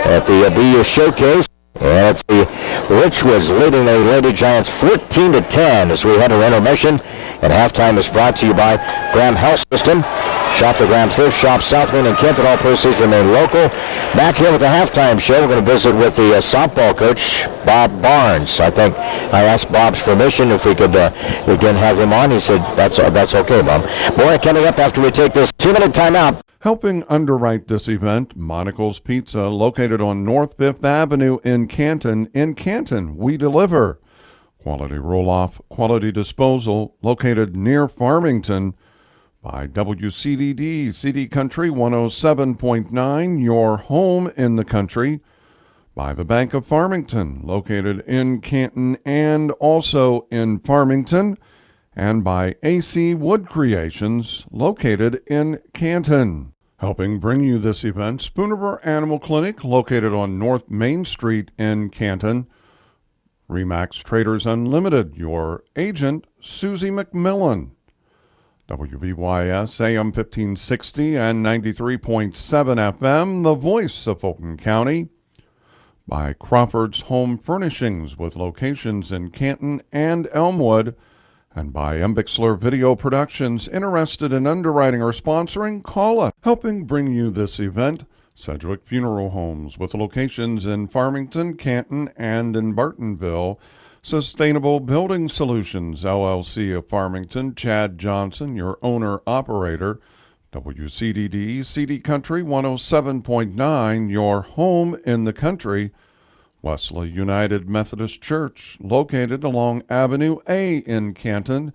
at the BU Showcase. And it's the Richwoods leading the Lady Giants 14-10 as we head to intermission. And halftime is brought to you by Graham Health System. Shop the Graham Thrift Shop, Southman and Canton. All proceeds remain local. Back here with the halftime show, we're going to visit with the softball coach, Bob Barnes. I think I asked Bob's permission if we could again have him on. He said, that's okay, Bob. More coming up after we take this 2-minute timeout. Helping underwrite this event, MONICA'Ls Pizza, located on North 5th Avenue in Canton. In Canton, we deliver. Quality roll-off, quality disposal, located near Farmington. By WCDD, CD Country 107.9, your home in the country. By the Bank of Farmington, located in Canton and also in Farmington. And by AC Wood Creations, located in Canton. Helping bring you this event, Spoonerville Animal Clinic, located on North Main Street in Canton. Remax Traders Unlimited, your agent Susie McMillen. WBYS AM 1560 and 93.7 FM, the voice of Fulton County. By Crawford's Home Furnishings with locations in Canton and Elmwood. And by Embixler Video Productions. Interested in underwriting or sponsoring? Call us. Helping bring you this event, Sedgwick Funeral Homes with locations in Farmington, Canton, and in Bartonville. Sustainable Building Solutions, LLC of Farmington, Chad Johnson, your owner-operator. WCDD, CD Country 107.9, your home in the country. Wesley United Methodist Church, located along Avenue A in Canton.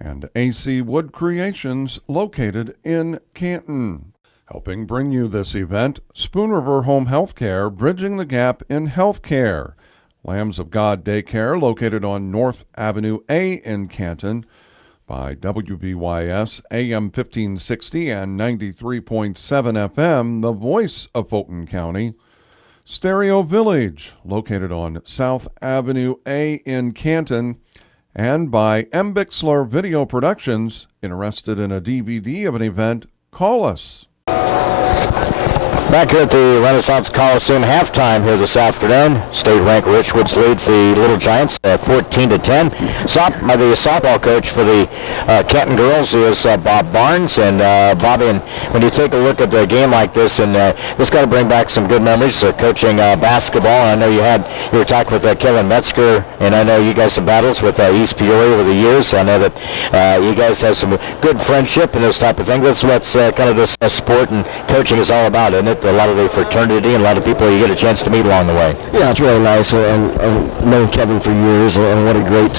And AC Wood Creations, located in Canton. Helping bring you this event, Spoon River Home Healthcare, bridging the gap in healthcare. Lambs of God Daycare, located on North Avenue A in Canton. By WBYS AM 1560 and 93.7 FM, the voice of Fulton County. Stereo Village, located on South Avenue A in Canton. And by Embixler Video Productions. Interested in a DVD of an event? Call us. Back here at the Renaissance Coliseum, halftime here this afternoon. State-ranked Richwoods leads the Little Giants 14-10. The softball coach for the Canton girls is Bob Barnes. And Bobby, and when you take a look at the game like this, and this got to bring back some good memories coaching basketball. And I know you were talking with Kevin Metzger, and I know you guys have battles with East Peoria over the years. So I know that you guys have some good friendship and this type of thing. That's what's kind of this sport and coaching is all about, isn't it? A lot of the fraternity and a lot of people you get a chance to meet along the way. Yeah, it's really nice, and known Kevin for years, and what a great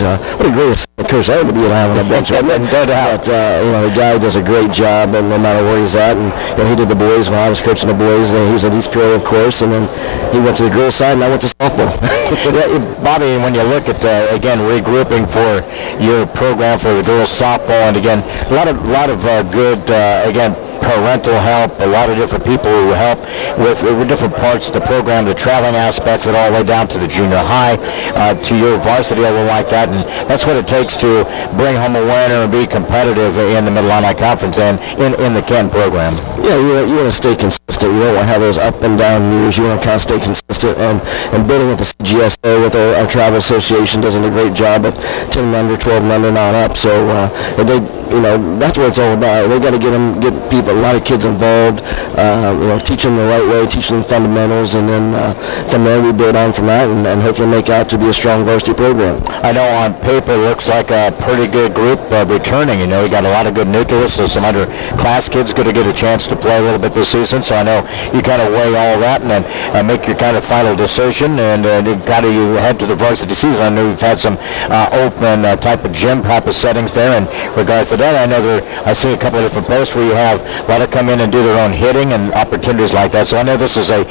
coach I would be having a bunch of them. But the guy does a great job, and no matter where he's at, and he did the boys when I was coaching the boys. He was at East Peoria, of course, and then he went to the girls' side, and I went to softball. Bobby, when you look at again regrouping for your program for the girls' softball, and again a lot of good again. Parental help, a lot of different people who help with different parts of the program, the traveling aspect of it all the way down to the junior high, to your varsity level like that, and that's what it takes to bring home a winner and be competitive in the Mid-Illini Conference and in the Canton program. Yeah, you want to stay consistent. You don't want to have those up and down years. You want to kind of stay consistent, and building with the CGSA with our travel association does a great job at 10 and under, 12 and under, and on up. So that's what it's all about. They got to get people, a lot of kids involved, teach them the right way, teach them fundamentals, and then from there we build on from that and hopefully make out to be a strong varsity program. I know on paper it looks like a pretty good group returning. You got a lot of good nucleus, so some underclass kids going to get a chance to play a little bit this season, so I know you kind of weigh all that and then make your kind of final decision, and you head to the varsity season. I know we've had some open type of gym type of settings there in regards to that. I know I see a couple of different posts where you have a lot of come in and do their own hitting and opportunities like that. So I know this is a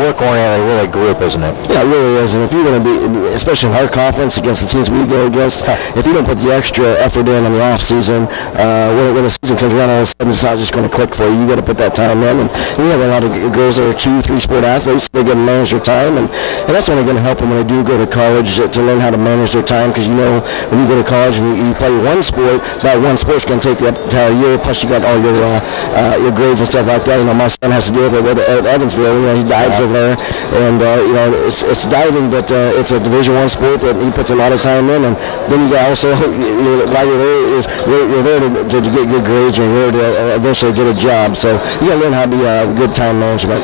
work-oriented really group, isn't it? Yeah, it really is. And if you're going to be, especially in our conference against the teams we go against, if you don't put the extra effort in the off season, when the season comes around, all of a sudden it's not just going to click for you. You got to put that time in. And we have a lot of girls that are 2-3 sport athletes. They got to manage their time, and that's only going to help them when they do go to college to learn how to manage their time. Because when you go to college and you play one sport, that one sport's going to take the entire year. Plus you got all your grades and stuff like that. My son has to deal with it at Evansville. He dives over there, and it's diving, but it's a Division I sport that he puts a lot of time in. And then you got also, while you're there, you're there to get good grades. You're there to eventually get a job. So you got to learn how to be good time management.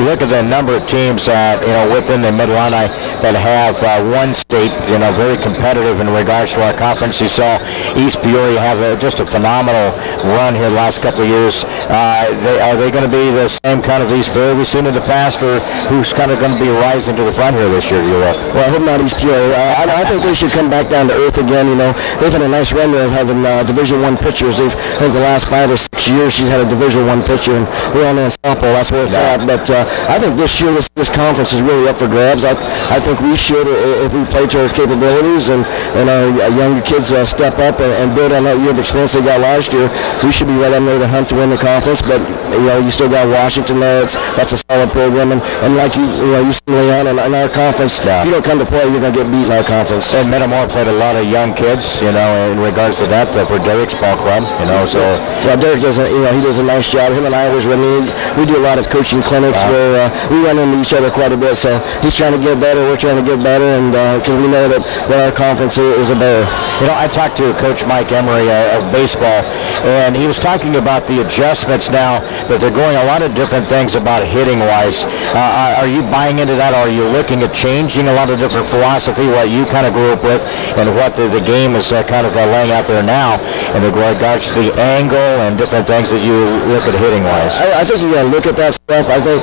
You look at the number of teams within the Mid-Illini that have one state very competitive in regards to our conference. You saw East Peoria have just a phenomenal run here the last couple of years. Are they going to be the same kind of East Peoria we've seen in the past, or who's kind of going to be rising to the front here this year, do you look? Well, I hope not East Peoria. I think they should come back down to earth again. They've had a nice run there of having Division I pitchers. I think the last 5 or 6 years she's had a Division I pitcher, and we're on there in softball. That's where it's at. But I think this year this conference is really up for grabs. I think think we should, if we play to our capabilities and our younger kids step up and build on that year of experience they got last year, we should be right on there to hunt to win the conference. But you still got Washington there. That's a solid program, and like you see Leon in our conference. If you don't come to play, you're gonna get beat in our conference. And Metamore played a lot of young kids, in regards to that for Derek's ball club, So yeah, Derek does he does a nice job. Him and I always we do a lot of coaching clinics where we run into each other quite a bit. So he's trying to get better, we're trying to get better, and because we know that our conference is a bear. I talked to Coach Mike Emery of baseball, and he was talking about the adjustments now that they're going a lot of different things about hitting-wise. Are you buying into that? Or are you looking at changing a lot of different philosophy, what you kind of grew up with, and what the game is kind of laying out there now in regards to the angle and different things that you look at hitting-wise? I think you got to look at that stuff. I think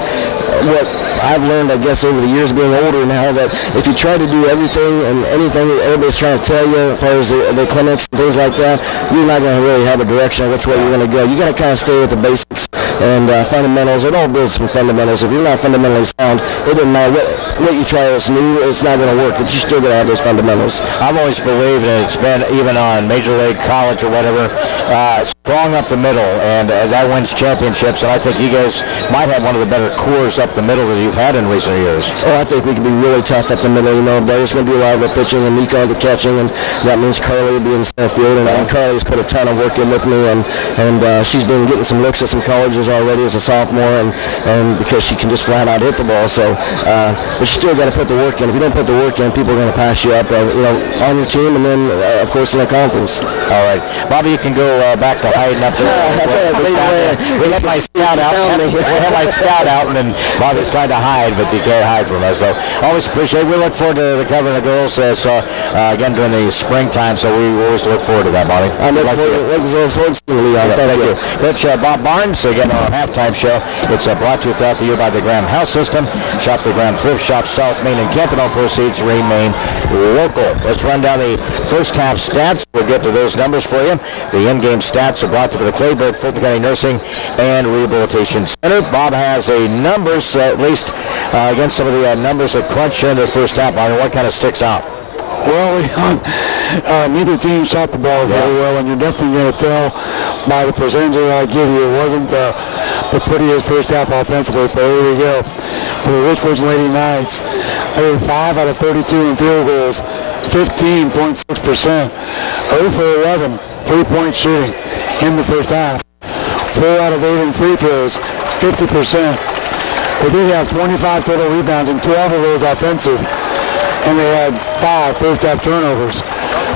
what I've learned, I guess, over the years being older now, that if you try to do everything and anything that everybody's trying to tell you as far as the clinics and things like that, you're not going to really have a direction of which way you're going to go. You got to kind of stay with the basics and fundamentals. It all builds from fundamentals. If you're not fundamentally sound, it doesn't matter what you try that's new, it's not going to work, but you still got to have those fundamentals. I've always believed, and it's been even on Major League, college, or whatever, strong up the middle, and that wins championships, and I think you guys might have one of the better cores up the middle that you've had in recent years. Oh, I think we can be really tough up the middle. Blair's going to do a lot of the pitching and Nico the catching, and that means Carly will be in center field, and Carly's put a ton of work in with me, and she's been getting some looks at some colleges already as a sophomore, and because she can just flat out hit the ball, so but you still got to put the work in. If you don't put the work in, people are going to pass you up, on your team, and then of course in the conference. All right, Bobby, you can go back to hiding up there. We had my scout out. And then Bobby's trying to hide, but he can't hide from us. So always appreciate it. We look forward to covering the girls again during the springtime. So we always look forward to that, Bobby. I'm looking forward to it, Leon. Thank you. Coach Bob Barnes again on our halftime show. It's brought to you throughout the year by the Graham Health System. Shop the Graham Thrift Shop, South Main and Canton. All proceeds remain local. Let's run down the first half stats. We'll get to those numbers for you. The in-game stats are brought to you by the Clayburgh Fulton County Nursing and Rehabilitation Center. Bob has a numbers, at least against some of the numbers that crunch in the first half. What kind of sticks out? Well, neither team shot the ball very well, and you're definitely going to tell by the percentage that I give you. It wasn't the prettiest first half offensively, but here we go. For the Richwoods Lady Knights, they were 5 out of 32 in field goals, 15.6%. 0 for 11, 3-point shooting in the first half. 4 out of 8 in free throws, 50%. They did have 25 total rebounds, and 12 of those offensive. And they had 5 first-half turnovers.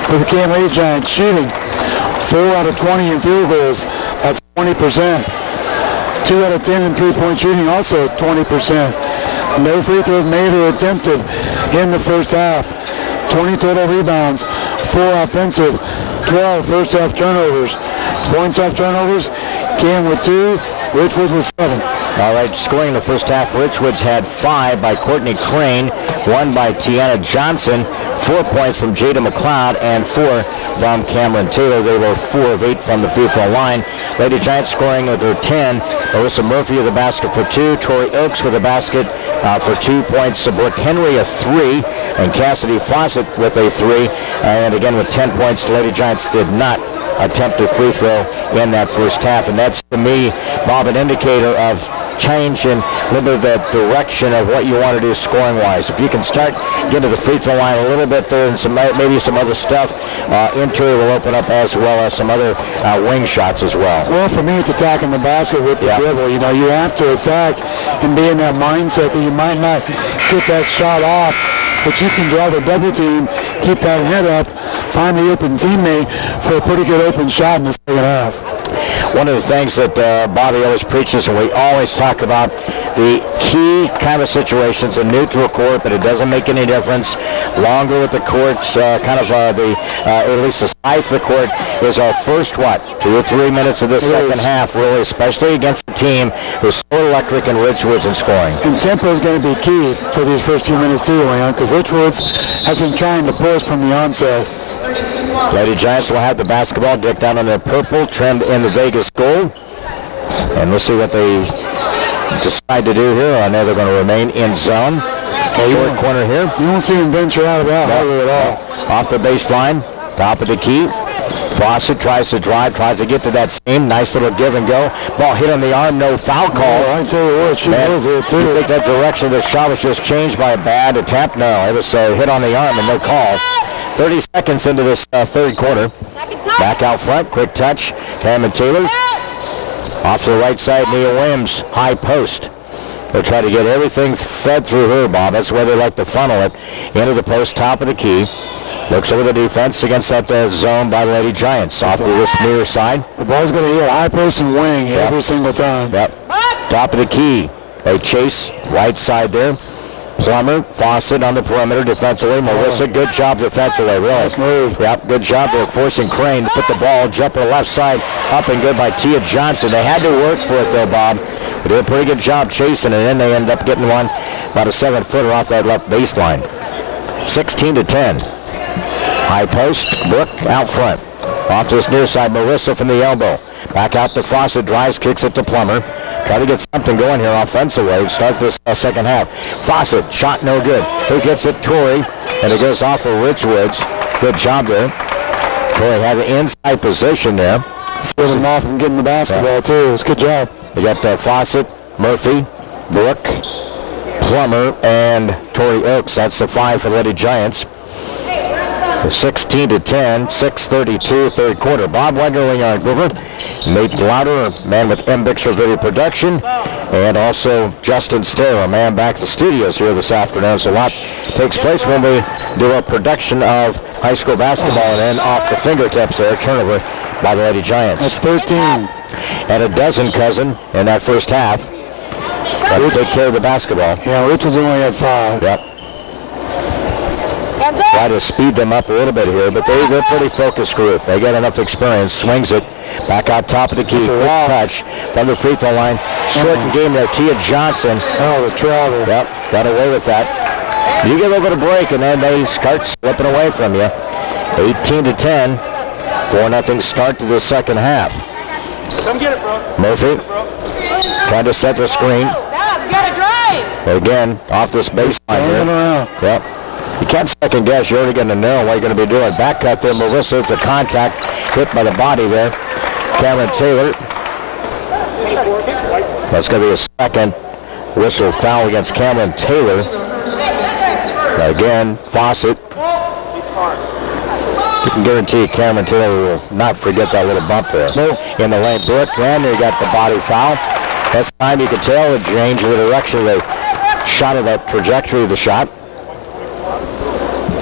For the Canton Lady Giants, shooting 4 out of 20 in field goals, that's 20%. 2 out of 10 in three-point shooting, also 20%. No free throws made or attempted in the first half. 20 total rebounds, 4 offensive, 12 first-half turnovers. Points off turnovers, Canton with 2, Richwoods with 7. All right, scoring in the first half, Richwoods had 5 by Courtney Crane, 1 by Tiana Johnson, 4 points from Jada McLeod, and 4 from Cameron Taylor. They were 4 of 8 from the free throw line. Lady Giants scoring with their 10. Alyssa Murphy with a basket for 2. Tori Oakes with a basket for 2 points. Brooke Henry a 3. And Cassidy Fawcett with a 3. And again with 10 points, the Lady Giants did not attempt a free throw in that first half. And that's, to me, Bob, an indicator of change in a little bit of the direction of what you want to do scoring-wise. If you can start getting to the free throw line a little bit there and maybe some other stuff, interior will open up as well as some other wing shots as well. Well, for me, it's attacking the basket with the dribble. You have to attack and be in that mindset that you might not get that shot off, but you can drive a double team, keep that head up, find the open teammate for a pretty good open shot in the second half. One of the things that Bobby always preaches, and we always talk about, the key kind of situations, a neutral court, but it doesn't make any difference. Longer with the courts, at least the size of the court is our first, 2 or 3 minutes of this second half, really, especially against a team who's so electric in Richwoods in scoring. And tempo is going to be key for these first few minutes too, Leon, because Richwoods has been trying to push from the onset. Lady Giants will have the basketball dipped down on their purple, trimmed in the Vegas gold. And we'll see what they decide to do here. I know they're going to remain in zone. Short corner here. You won't see him venture out of that hardly at all. Off the baseline, top of the key. Fawcett tries to drive, tries to get to that seam. Nice little give and go. Ball hit on the arm, no foul call. Oh, I tell you what, she was there too. You think that direction of the shot was just changed by a bad attempt? No, it was a hit on the arm and no call. 30 seconds into this third quarter. Back out front, quick touch. Cameron Taylor. Off to the right side, Nia Williams, high post. They'll try to get everything fed through her, Bob. That's where they like to funnel it. Into the post, top of the key. Looks over the defense against that zone by the Lady Giants. Off to this near side. The ball's going to hit high post and wing every single time. Yep. Top of the key. They chase right side there. Plummer, Fawcett on the perimeter defensively. Melissa, good job defensively, really. Nice move. Yep, good job there, forcing Crane to put the ball, jump to the left side, up and good by Tia Johnson. They had to work for it though, Bob. They did a pretty good job chasing it, and then they ended up getting one about a 7-footer off that left baseline. 16-10. High post, Brooke out front. Off to this near side, Melissa from the elbow. Back out to Fawcett, drives, kicks it to Plummer. Try to get something going here offensively. Start this second half. Fawcett, shot no good. Who gets it? Torrey. And it goes off of Richwoods. Good job there. Torrey had the inside position there. Sealed him off from getting the basketball too. It's a good job. They got Fawcett, Murphy, Brooke, Plummer, and Torrey Oaks. That's the 5 for the Lady Giants. 16-10, 6:32, third quarter. Bob Wagner, Groover, Nate Louder, man with MBixer Video Production, and also Justin Stair, a man back at the studios here this afternoon. So a lot takes place when we do a production of high school basketball, and then off the fingertips there, turnover by the Lady Giants. That's 13. And a dozen cousin in that first half. That will take care of the basketball. Yeah, Richards only had 5. Yep. Try to speed them up a little bit here, but they're a pretty focused group. They got enough experience. Swings it back out top of the key. Quick touch from the free throw line. Shortened game there. Tia Johnson. Oh, the travel. Yep, got away with that. You get a little bit of break, and then they start slipping away from you. 18-10. 4-0 start to the second half. Come get it, bro. Murphy trying to set the screen. Dad, you gotta drive. Again, off this baseline here. Yep. You can't second guess. You're already going to know what you're going to be doing. Back cut there, Melissa, the contact hit by the body there. Cameron Taylor. That's going to be a second whistle foul against Cameron Taylor. Again, Fawcett. You can guarantee Cameron Taylor will not forget that little bump there. In the lane, Brooke, and they got the body foul. This time you can tell the change of the direction of the shot, of that trajectory of the shot.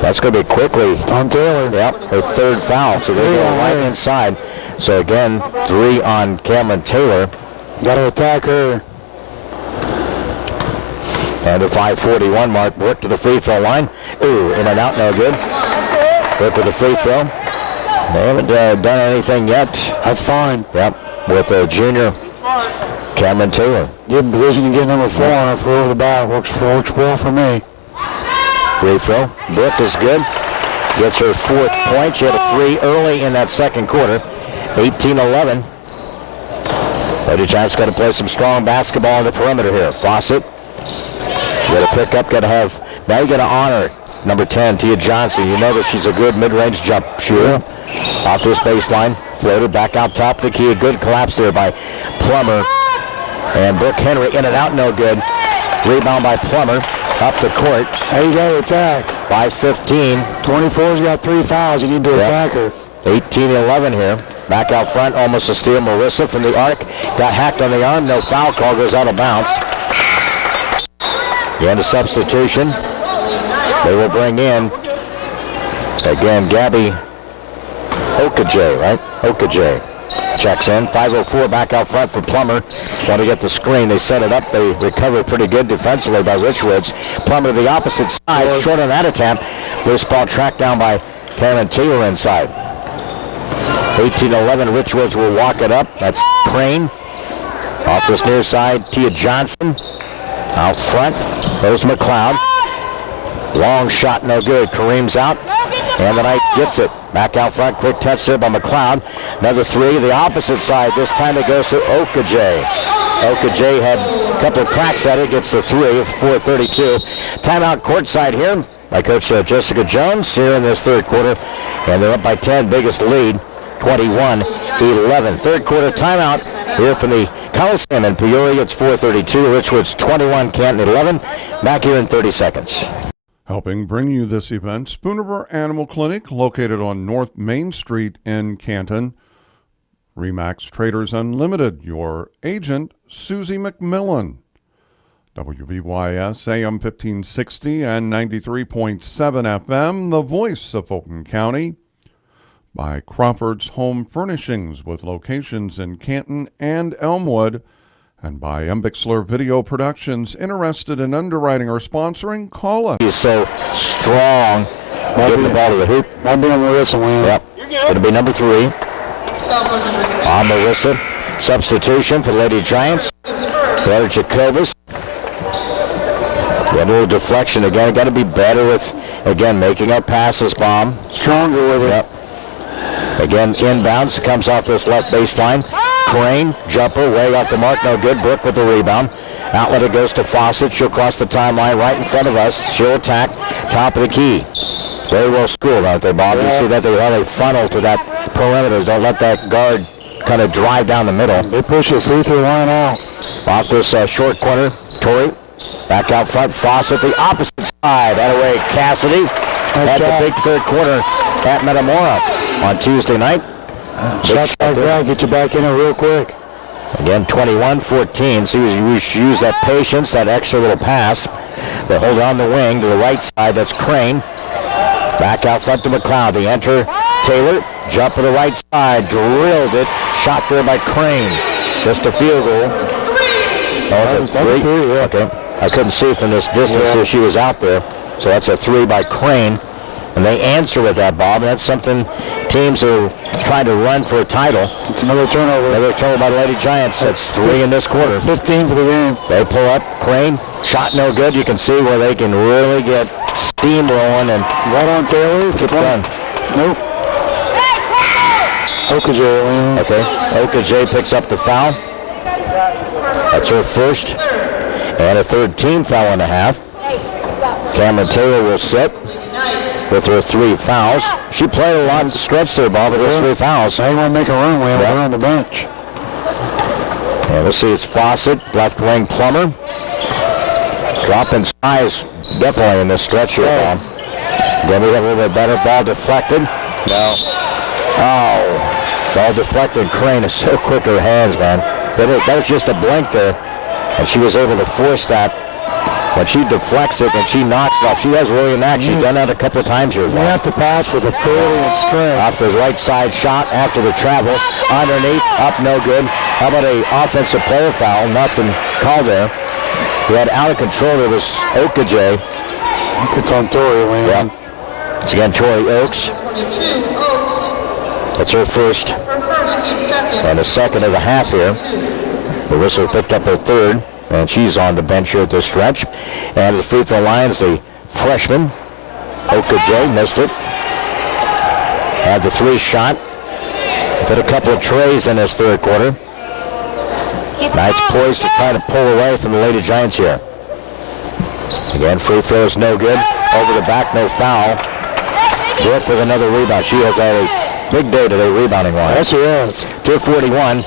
That's going to be quickly on Taylor. Yep, her third foul. So they're going right inside. So again, 3 on Cameron Taylor. Got to attack her. And the 5:41 mark. Brooke to the free throw line. Ooh, in and out, no good. Brooke with the free throw. They haven't done anything yet. That's fine. Yep, with the junior Cameron Taylor. Good position to get number 4 on her for over the back. Works well for me. Free throw. Brooke is good. Gets her 4th point. She had a 3 early in that second quarter. 18-11. Lady Giants got to play some strong basketball on the perimeter here. Fawcett. Got to pick up. Got to have. Now you got to honor number 10, Tia Johnson. You know that she's a good mid-range jump shooter. Off this baseline. Floated back out top of the key. A good collapse there by Plummer. And Brooke Henry in and out. No good. Rebound by Plummer. Up the court. There you go, attack. 5:15. 24's got 3 fouls. You need to attack her. 18-11 here. Back out front, almost a steal. Melissa from the arc. Got hacked on the arm. No foul call. Goes out of bounds. The end of substitution. They will bring in, again, Gabby Okajay, right? Okajay. Checks in. 5:04 back out front for Plummer. Want to get the screen. They set it up. They recover pretty good defensively by Richwoods. Plummer to the opposite side. Short on that attempt. Loose ball tracked down by Cameron Taylor inside. 18-11. Richwoods will walk it up. That's Crane. Off this near side, Tia Johnson. Out front. There's McLeod. Long shot, no good. Kareem's out. And the Knights gets it. Back out front, quick touch there by McLeod. Another 3, the opposite side. This time it goes to Okajay. Okajay had Couple of cracks at it, gets the 3, 4:32. Timeout courtside here by Coach Jessica Jones here in this third quarter. And they're up by 10, biggest lead, 21-11. Third quarter timeout here from the Coliseum in Peoria. It's 4:32. Richwoods 21, Canton 11. Back here in 30 seconds. Helping bring you this event, Spoonerville Animal Clinic, located on North Main Street in Canton. Remax Traders Unlimited, your agent, Susie McMillen. WBYS AM 1560 and 93.7 FM, the voice of Fulton County. By Crawford's Home Furnishings, with locations in Canton and Elmwood. And by Embixler Video Productions. Interested in underwriting or sponsoring? Call us. He's so strong. Getting the ball to the hoop. Might be on Marissa, Wayne. Yep. It'll be number 3. On Marissa. Substitution for the Lady Giants. Better Jacobus. Got a little deflection again. Got to be better with, again, making up passes, Bomb. Stronger with it. Yep. Again, inbounds. Comes off this left baseline. Crane, jumper, way off the mark. No good. Brooke with the rebound. Outlet it goes to Fawcett. She'll cross the timeline right in front of us. She'll attack. Top of the key. Very well schooled out there, Bob. Yeah. You see that they really funnel to that perimeter. Don't let that guard kind of drive down the middle. They push the free throw line out. Off this short corner, Torrey. Back out front, Fawcett, the opposite side. That away, Cassidy. Had the big third quarter at Metamora on Tuesday night. Shots like that, get you back in it real quick. Again, 21-14. See, we use that patience, that extra little pass. They hold on the wing to the right side. That's Crane. Back out front to McLeod. They enter Taylor. Jump to the right side. Drilled it. Shot there by Crane. Just a field goal. Oh, that's a 3. Yeah. Okay. I couldn't see from this distance if she was out there. So that's a 3 by Crane. And they answer with that, Bob. And that's something teams are trying to run for a title. It's another turnover. Another turnover by the Lady Giants. That's 3 in this quarter. 15 for the game. They pull up. Crane. Shot no good. You can see where they can really get steam rolling. And right on Taylor. It's done. Nope. Okaje. Okay. Okaje picks up the foul. That's her first. And a third team foul and a half. Cameron Taylor will sit with her 3 fouls. She played a lot of the stretch there, Bob, with those 3 fouls. They want to make a run with her on the bench. And we'll see it's Fawcett, left wing Plummer. Drop in size definitely in this stretch here, Bob. Then we have a little bit better. Ball deflected. No. Oh. Ball deflected. Crane is so quick with her hands, man. That was just a blink there. And she was able to force that. When she deflects it and she knocks it off, she has really a knack. She's done that a couple of times here. You have to pass with authority and strength. Off the right side shot after the travel. Underneath, up, no good. How about a offensive player foul? Nothing called there. We had out of control. There was Okaje. It's on Tori, Wayne. Yeah. It's again Tori Oaks. That's her first. And a second of the half here. The whistle picked up her third. And she's on the bench here at this stretch. And the free throw line is the freshman, Okaje, missed it. Had the 3 shot. Put a couple of trays in this third quarter. Knights poised to try to pull away from the Lady Giants here. Again, free throws no good. Over the back, no foul. Brooke with another rebound. She has had a big day today rebounding wise. Yes, she is. 2:41.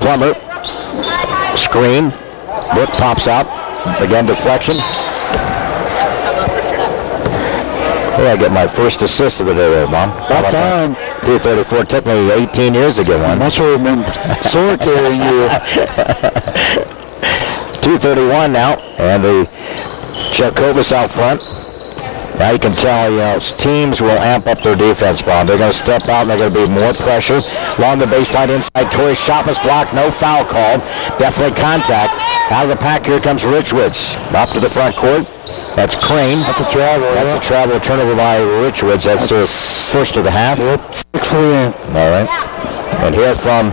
Plummer. Screen. Brooke pops out. Again, deflection. Well, I get my first assist of the day there, Mom. About time. 2:34. Took me 18 years to get one. That should have been sword carrying you. 2:31 now. And the Jacobus out front. Now you can tell, teams will amp up their defense, Bob. They're going to step out and they're going to be more pressure. Along the baseline inside, Tori's shot was blocked. No foul called. Definitely contact. Out of the pack, here comes Richwoods. Up to the front court. That's Crane. That's a travel. That's a travel turnover by Richwoods. That's their first of the half. Yep, 6 for the game. All right. And here from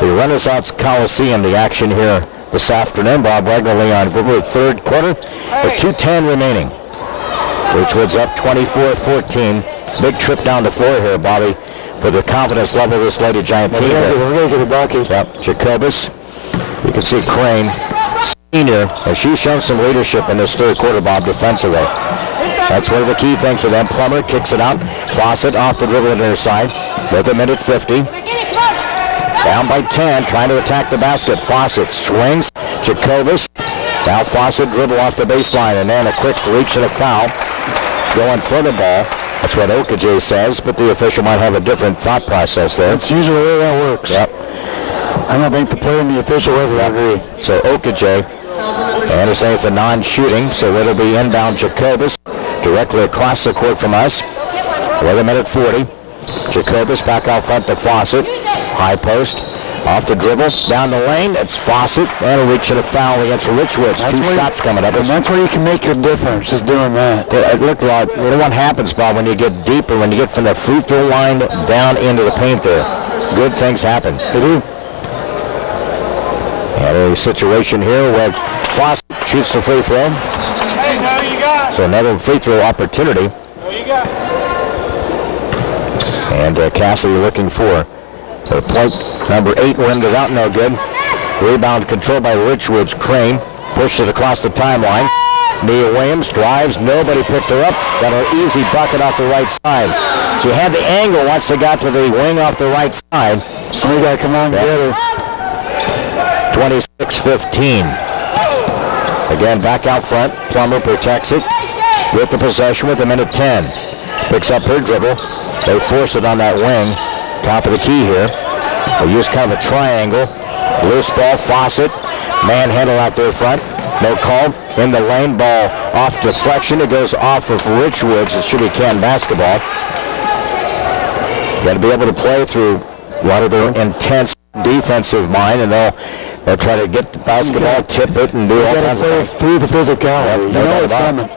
the Renaissance Coliseum, the action here this afternoon. Bob Wagner, Leon Groover, third quarter with 2:10 remaining. Richwoods up 24-14. Big trip down the floor here, Bobby, for the confidence level of this Lady Giant team. We're going to get the bucket. Yep, Jacobus. You can see Crane senior, and she's shown some leadership in this third quarter, Bob, defensively. That's one of the key things for them. Plummer kicks it out. Fawcett off the dribble to her side with a minute 50. Down by 10, trying to attack the basket. Fawcett swings. Jacobus. Now Fawcett dribble off the baseline, and then a quick reach and a foul. Going for the ball. That's what Okajay says, but the official might have a different thought process there. That's usually the way that works. Yep. I don't think the player and the official ever agree. So Okajay, I understand it's a non-shooting, so it'll be inbound Jacobus directly across the court from us. With a minute 40. Jacobus back out front to Fawcett. High post. Off the dribble. Down the lane. It's Fawcett. And a reach and a foul against Richwoods. Two shots coming up. And that's where you can make your difference, just doing that. It looked like, you know what happens, Bob, when you get deeper, when you get from the free throw line down into the paint there. Good things happen. They do. And a situation here where Fawcett shoots the free throw. Hey, no, you got. So another free throw opportunity. No, you got. And Cassidy looking for her point. Number 8 rimmed it out, no good. Rebound controlled by Richwoods. Crane pushed it across the timeline. Mia Williams drives. Nobody picked her up. Got an easy bucket off the right side. She had the angle once they got to the wing off the right side. Somebody got to come on and get her. 26-15. Again, back out front. Plummer protects it with the possession with a minute 10. Picks up her dribble. They force it on that wing. Top of the key here. They use kind of a triangle. Loose ball, Fawcett. Manhandle out there front. No call. In the lane, ball off deflection. It goes off of Richwoods. It should be Canton basketball. Got to be able to play through one of their intense defensive mind, and they'll try to get the basketball, tip it, and do all kinds of things. Through the physicality. You know it's coming.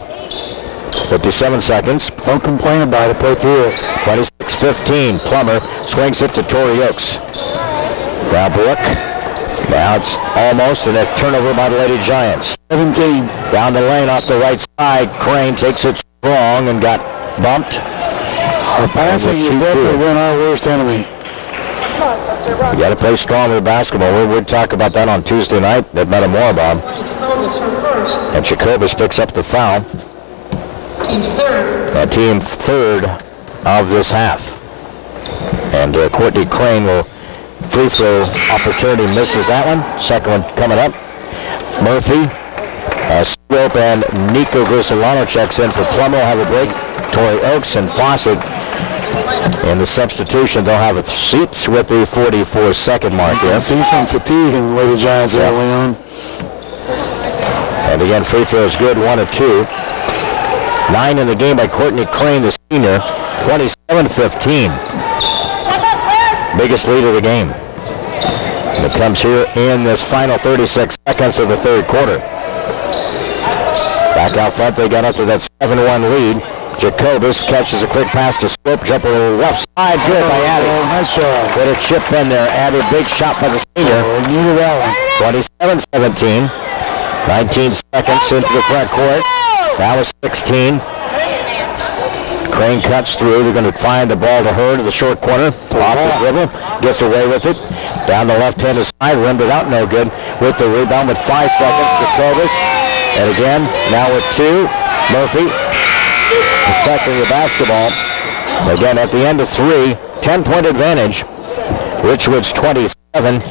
57 seconds. Don't complain about it. Play through it. 26-15. Plummer swings it to Tori Oakes. Now Brooke. Now it's almost a turnover by the Lady Giants. 17. Down the lane off the right side. Crane takes it strong and got bumped. Our passing has definitely been our worst enemy. You got to play stronger basketball. We'll talk about that on Tuesday night at Metamora, Bob. And Jacobus picks up the foul. Team third of this half. And Courtney Crane will free throw opportunity, misses that one. Second one coming up. Murphy, Swope, and Nico Grisolano checks in for Plummer. Will have a break. Tori Oakes and Fawcett. In the substitution, they'll have seats with the 44-second mark here. I see some fatigue in the Lady Giants early on. And again, free throw is good, 1 of 2. 9 in the game by Courtney Crane, the senior. 27-15. Biggest lead of the game. And it comes here in this final 36 seconds of the third quarter. Back out front, they got up to that 7-1 lead. Jacobus catches a quick pass to Swope, jumper to the left side, good by Abby. Nice shot. Put a chip in there. Abby, big shot by the senior. We needed that one. 27-17. 19 seconds into the front court. That was 16. Crane cuts through. They're going to find the ball to her to the short corner. Off the dribble. Gets away with it. Down the left-handed side. Rimmed it out. No good. With the rebound with 5 seconds. Jacobus. And again, now with 2. Murphy protecting the basketball. Again, at the end of 3. 10-point advantage. Richwoods 27.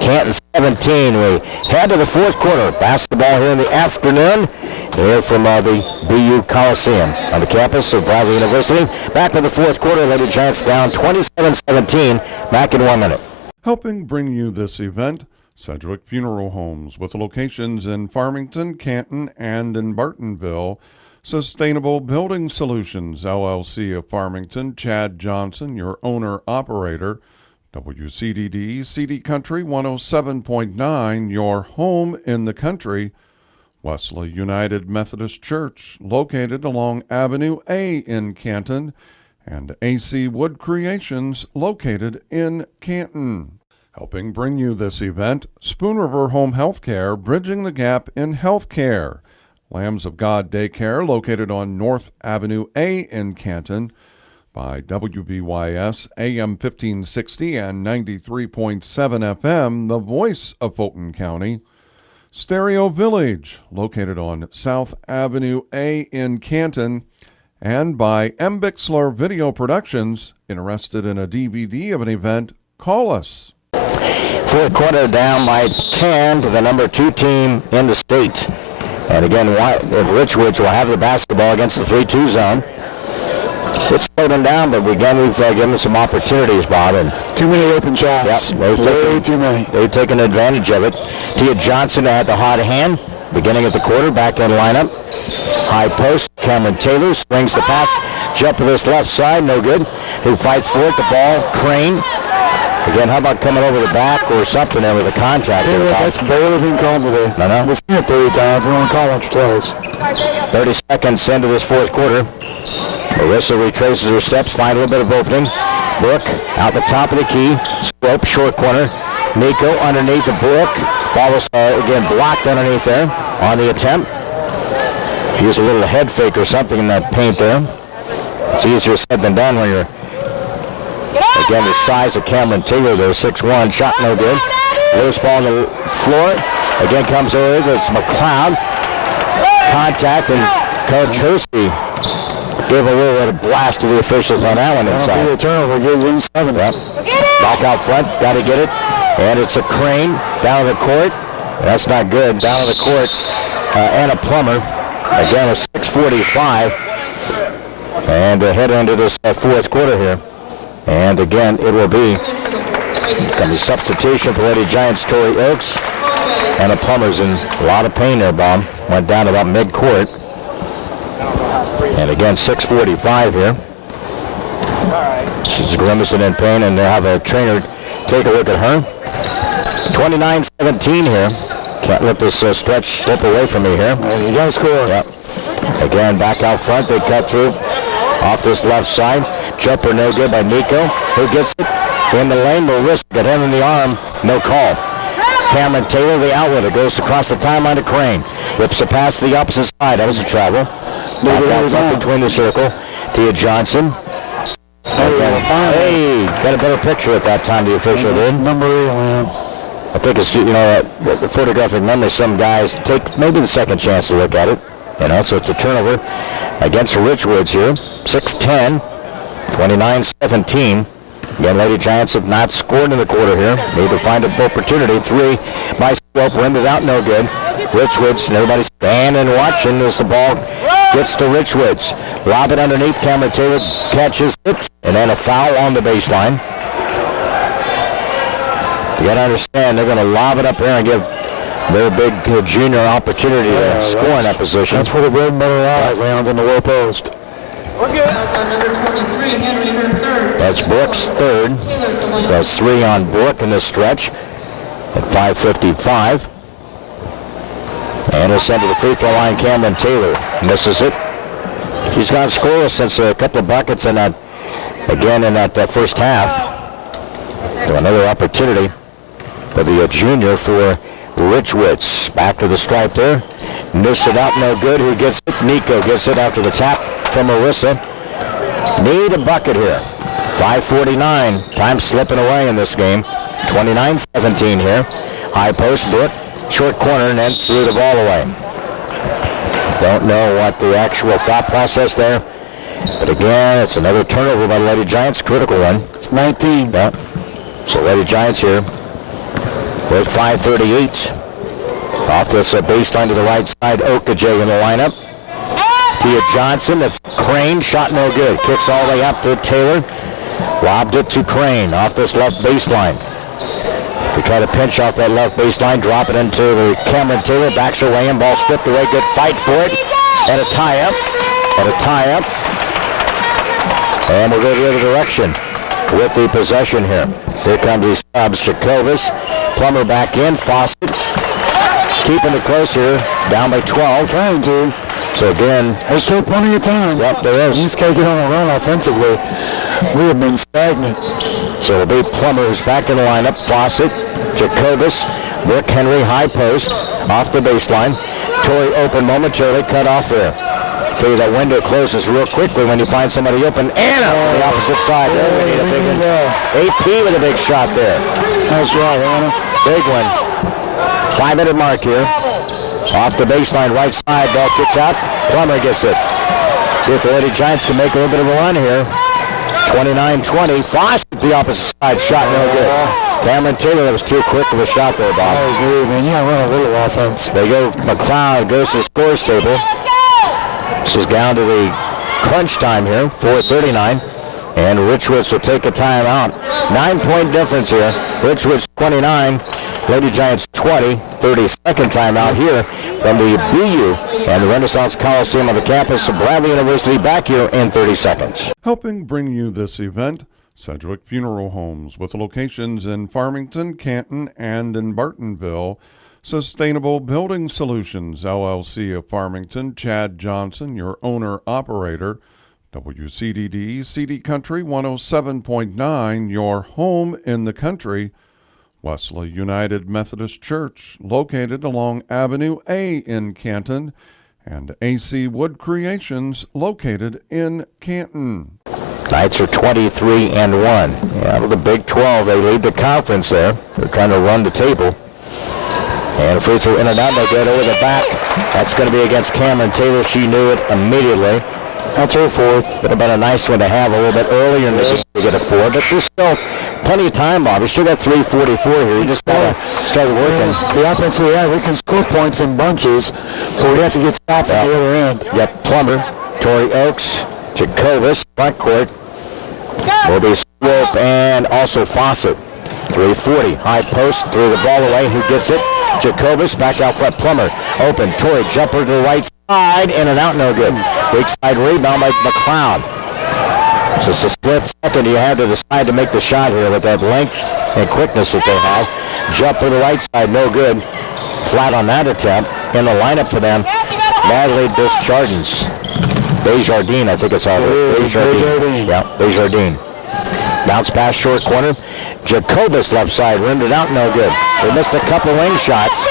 Canton 17. We head to the fourth quarter. Basketball here in the afternoon. Here from the BU Coliseum on the campus of Bradley University. Back in the fourth quarter. Lady Giants down 27-17. Back in 1 minute. Helping bring you this event, Sedgwick Funeral Homes, with locations in Farmington, Canton, and in Bartonville. Sustainable Building Solutions, LLC of Farmington, Chad Johnson, your owner-operator. WCDD, CD Country 107.9, your home in the country. Wesley United Methodist Church, located along Avenue A in Canton, and AC Wood Creations, located in Canton. Helping bring you this event, Spoon River Home Healthcare, bridging the gap in healthcare. Lambs of God Daycare, located on North Avenue A in Canton, by WBYS AM 1560 and 93.7 FM, the voice of Fulton County. Stereo Village, located on South Avenue A in Canton, and by M. Bixler Video Productions. Interested in a DVD of an event? Call us. Fourth quarter down by 10 to the number 2 team in the state. And again, Richwoods will have the basketball against the 3-2 zone. It's slowed them down, but again, we've given them some opportunities, Bob. And too many open shots. Yep, way too many. They've taken advantage of it. Tia Johnson had the hot hand, beginning of the quarter, back in lineup. High post, Cameron Taylor swings the pass, jump to this left side, no good. Who fights for it, the ball, Crane. Again, how about coming over the back or something there with a contact? That's barely been called today. No. We'll see it 30 times. We want to call once or twice. 30 seconds into this fourth quarter. Marissa retraces her steps, find a little bit of opening. Brooke out the top of the key. Slope, short corner. Nico underneath the Brooke. Ball was again blocked underneath there on the attempt. Use a little head fake or something in that paint there. It's easier said than done when you're, again, the size of Cameron Taylor there, 6'1", shot no good. Loose ball on the floor. Again comes over, it's McLeod. Contact, and Coach Hersey gave a little bit of blast to the officials on that one inside. The turnover gives them 7. Yep. Back out front, got to get it. And it's a Crane down to the court. That's not good. Down to the court, Anna Plummer. Again, a 6:45. And head into this fourth quarter here. And again, it will be going to be substitution for Lady Giants, Tori Oakes. Anna Plummer's in a lot of pain there, Bob. Went down about mid-court. And again, 6:45 here. She's grimacing in pain, and they'll have a trainer take a look at her. 29-17 here. Can't let this stretch slip away from me here. You got to score. Yep. Again, back out front, they cut through off this left side. Jumper no good by Nico. Who gets it? In the lane, Marissa got him in the arm. No call. Cameron Taylor, the outlet. It goes across the timeline to Crane. Whips it past the opposite side. That was a travel. Back out front between the circle. Tia Johnson. Hey, got a better picture at that time, the official did. Number 8, I think it's, the photographic memory, some guys take maybe the second chance to look at it. So it's a turnover against the Richwoods here. 6-10, 29-17. Again, Lady Giants have not scored in the quarter here. Need to find an opportunity. 3 by Slope, rimmed out, no good. Richwoods, and everybody standing and watching as the ball gets to Richwoods. Lob it underneath, Cameron Taylor catches it, and then a foul on the baseline. You got to understand, they're going to lob it up there and give their big junior opportunity to score in that position. That's where the bread and butter lies, lands on the low post. We're good. That's Brooks' third. That's 3 on Brooke in this stretch at 5:55. And we'll send to the free throw line, Cameron Taylor. Misses it. She's gone scoreless since a couple of buckets in that, again, in that first half. So another opportunity for the junior for Richwoods. Back to the stripe there. Miss it out, no good. Who gets it? Nico gets it after the tap from Marissa. Need a bucket here. 5:49. Time slipping away in this game. 29-17 here. High post, Brooke. Short corner, and then threw the ball away. Don't know what the actual thought process there. But again, it's another turnover by the Lady Giants. Critical one. It's 19. Yeah. So Lady Giants here. With 5:38. Off this baseline to the right side. Okajay in the lineup. Tia Johnson, that's Crane, shot no good. Kicks all the way up to Taylor. Lobbed it to Crane off this left baseline. They try to pinch off that left baseline, drop it into the Cameron Taylor, backs her way in, ball stripped away, good fight for it. And a tie-up. And we'll go the other direction with the possession here. Here come these subs. Jacobus, Plummer back in, Fawcett. Keeping it close here, down by 12. Trying to. So again, there's still plenty of time. Yep, there is. He's taking on a run offensively. We have been stagnant. So it'll be Plummer who's back in the lineup. Fawcett, Jacobus, Brooke Henry, high post, off the baseline. Tori open momentarily, cut off there. Tell you that window closes real quickly when you find somebody open. Anna on the opposite side. There we need a big one. AP with a big shot there. Nice job, Anna. Big one. 5-minute mark here. Off the baseline, right side, ball kicked out. Plummer gets it. See if the Lady Giants can make a little bit of a run here. 29-20. Fawcett the opposite side, shot no good. Cameron Taylor, that was too quick of a shot there, Bob. I agree, man. Yeah, run a little offense. They go, McLeod goes to the scores table. This is down to the crunch time here, 4:39. And Richwoods will take a timeout. 9-point difference here. Richwoods 29, Lady Giants 20. 32nd timeout here from the BU and the Renaissance Coliseum on the campus of Bradley University, back here in 30 seconds. Helping bring you this event, Sedgwick Funeral Homes, with locations in Farmington, Canton, and in Bartonville. Sustainable Building Solutions, LLC of Farmington, Chad Johnson, your owner-operator. WCDD, CD Country 107.9, your home in the country. Wesley United Methodist Church, located along Avenue A in Canton, and AC Wood Creations, located in Canton. Knights are 23-1. Yeah, with the Big 12, they lead the conference there. They're trying to run the table. And a free throw in and out, they get over the back. That's going to be against Cameron Taylor. She knew it immediately. That's her fourth. Would have been a nice one to have a little bit earlier in the game to get a four, but there's still plenty of time, Bob. We still got 3:44 here. You just got to start working. The offense we have, we can score points in bunches, but we have to get stops at the other end. Yep, Plummer, Tori Oakes, Jacobus, front court. Will be Swope and also Fawcett. 3:40, high post, threw the ball away. Who gets it? Jacobus, back out front. Plummer, open. Tori, jumper to the right side, in and out, no good. Weak side rebound by McLeod. So it's a split second you have to decide to make the shot here with that length and quickness that they have. Jump to the right side, no good. Flat on that attempt. In the lineup for them, Natalie Desjardins. Desjardins, I think it's all there. Desjardins. Yeah, Desjardins. Bounce pass, short corner. Jacobus left side, rimmed it out, no good. They missed a couple wing shots.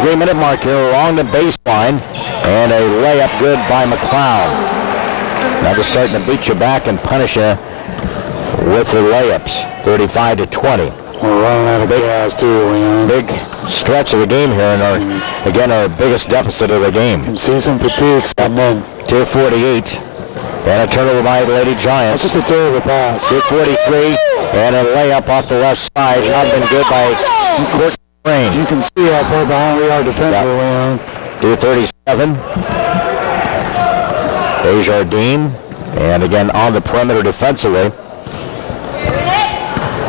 3-minute mark here along the baseline. And a layup good by McLeod. Now they're starting to beat you back and punish you with the layups. 35-20. We're running out of gas too, Leon. Big stretch of the game here, and our biggest deficit of the game. And see some fatigue setting in. 2:48. And a turnover by the Lady Giants. That's just a terrible pass. 2:43. And a layup off the left side. Not been good by Court Crane. You can see how far behind we are defensively, Leon. 2:37. Desjardins, and again on the perimeter defensively.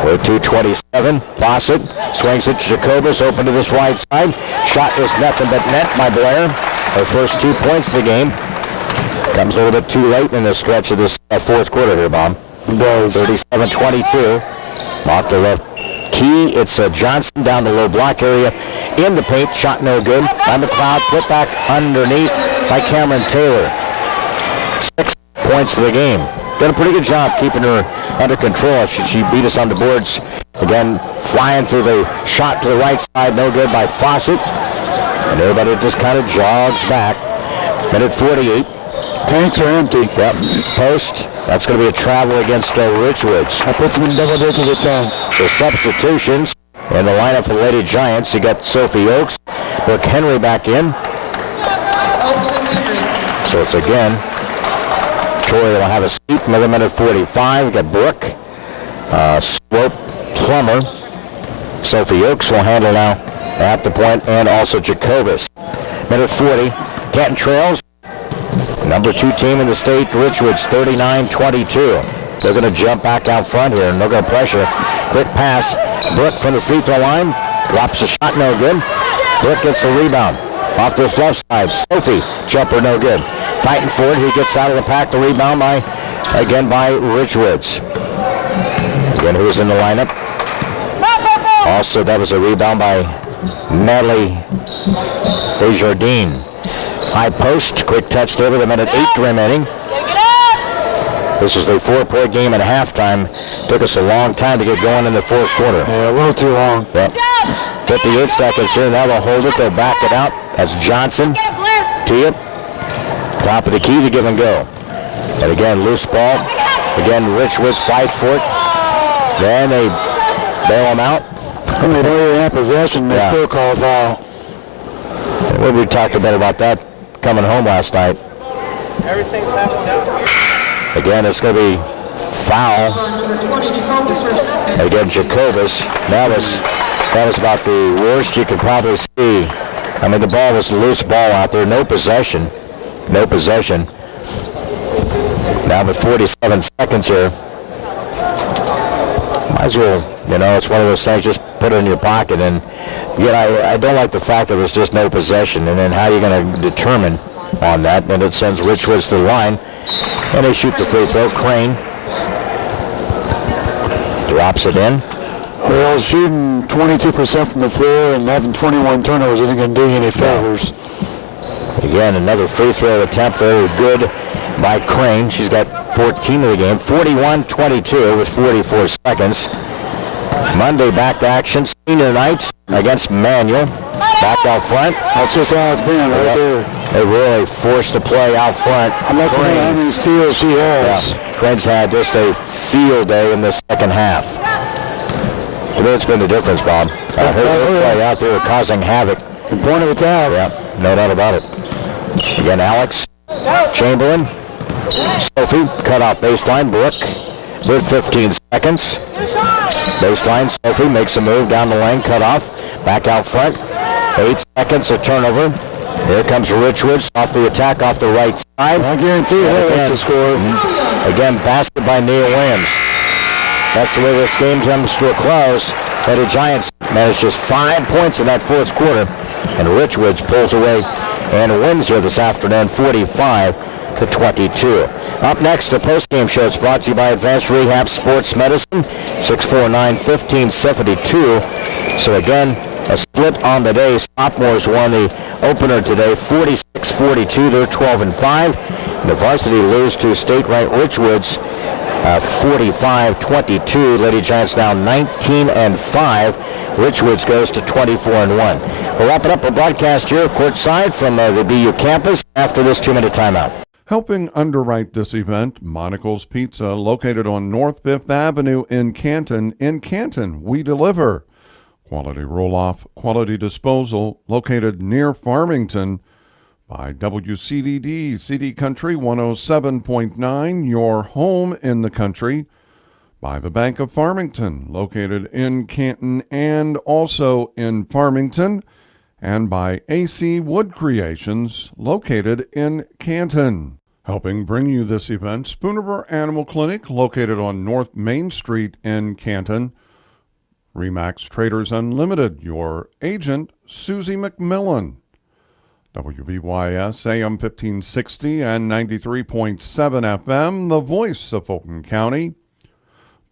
With 2:27, Fawcett swings it to Jacobus, open to this wide side. Shot is nothing but net by Blair. Her first 2 points of the game. Comes a little bit too late in the stretch of this fourth quarter here, Bob. It does. 37-22. Off the left key, it's Johnson down the low block area. In the paint, shot no good. By McLeod, put back underneath by Cameron Taylor. 6 points of the game. Done a pretty good job keeping her under control. She beat us on the boards. Again, flying through the shot to the right side, no good by Fawcett. And everybody just kind of jogs back. Minute 48. Tanks are empty. Yep. Post. That's going to be a travel against Richwoods. That puts them in double digits at 10. The substitutions in the lineup for the Lady Giants. You got Sophie Oakes, Brooke Henry back in. So it's again, Tori will have a seat. Another minute 45. We got Brooke, Swope, Plummer. Sophie Oakes will handle now at the point, and also Jacobus. Minute 40. Canton trails. Number 2 team in the state, Richwoods, 39-22. They're going to jump back out front here, and they're going to pressure. Quick pass. Brooke from the free throw line. Drops a shot, no good. Brooke gets the rebound. Off this left side. Sophie, jumper, no good. Fighting for it. He gets out of the pack. The rebound by Richwoods. Again, who's in the lineup? Also, that was a rebound by Natalie Desjardins. High post, quick touch there with a minute 8 remaining. This was a 4-point game at halftime. Took us a long time to get going in the fourth quarter. Yeah, a little too long. Yep. 58 seconds here. Now they'll hold it. They'll back it out. That's Johnson. Tee it. Top of the key to give and go. And again, loose ball. Again, Richwoods fight for it. Then they bail them out. When they don't even have possession, they still call a foul. We talked a bit about that coming home last night. Everything's happening out here. Again, it's going to be foul. Again, Jacobus. That was about the worst you could probably see. I mean, the ball was a loose ball out there. No possession. No possession. Now with 47 seconds here. Might as well, you know, it's one of those things, just put it in your pocket. And yet I don't like the fact that it was just no possession. And then how are you going to determine on that? And it sends Richwoods to the line. And they shoot the free throw. Crane drops it in. Well, shooting 22% from the floor and having 21 turnovers isn't going to do you any favors. Again, another free throw attempt there, good by Crane. She's got 14 of the game. 41-22 with 44 seconds. Monday back to action. Senior Knights against Manual. Back out front. That's just how it's been right there. They really forced the play out front. I'm not sure how many steals she has. Yeah. Crane's had just a field day in the second half. To me, it's been the difference, Bob. Her play out there causing havoc. The point of attack. Yeah, no doubt about it. Again, Alex Chamberlain. Sophie, cut out baseline. Brooke with 15 seconds. Baseline, Sophie makes a move down the lane, cut off. Back out front. 8 seconds, a turnover. Here comes Richwoods off the attack off the right side. I guarantee you they'll have to score. Again, basket by Neil Williams. That's the way this game comes to a close. Lady Giants managed just 5 points in that fourth quarter. And Richwoods pulls away and wins here this afternoon, 45-22. Up next, the postgame show is brought to you by Advanced Rehab Sports Medicine, 649-1572. So again, a split on the day. Sophomores won the opener today, 46-42. They're 12-5. The varsity lose to state-ranked Richwoods, 45-22. Lady Giants now 19-5. Richwoods goes to 24-1. We're wrapping up our broadcast here courtside from the BU campus after this 2-minute timeout. Helping underwrite this event, MONICA'Ls Pizza, located on North 5th Avenue in Canton. In Canton, we deliver. Quality roll-off, quality disposal, located near Farmington. By WCDD, CD Country 107.9, your home in the country. By the Bank of Farmington, located in Canton and also in Farmington. And by AC Wood Creations, located in Canton. Helping bring you this event, Spoonerville Animal Clinic, located on North Main Street in Canton. Remax Traders Unlimited, your agent, Susie McMillen. WBYS AM 1560 and 93.7 FM, the voice of Fulton County.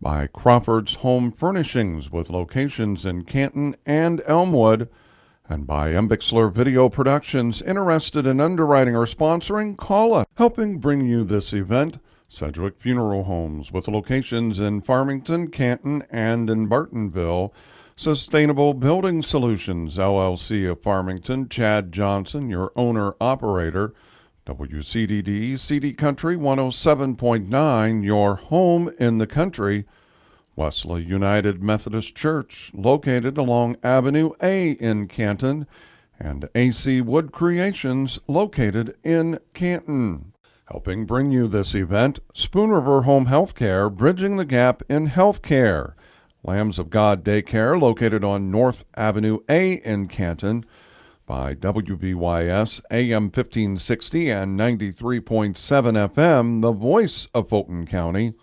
By Crawford's Home Furnishings, with locations in Canton and Elmwood. And by Embixler Video Productions. Interested in underwriting or sponsoring? Call us. Helping bring you this event, Sedgwick Funeral Homes, with locations in Farmington, Canton, and in Bartonville. Sustainable Building Solutions, LLC of Farmington. Chad Johnson, your owner-operator. WCDD, CD Country 107.9, your home in the country. Wesley United Methodist Church, located along Avenue A in Canton. And AC Wood Creations, located in Canton. Helping bring you this event, Spoon River Home Healthcare, bridging the gap in healthcare. Lambs of God Daycare, located on North Avenue A in Canton. By WBYS AM 1560 and 93.7 FM, the voice of Fulton County.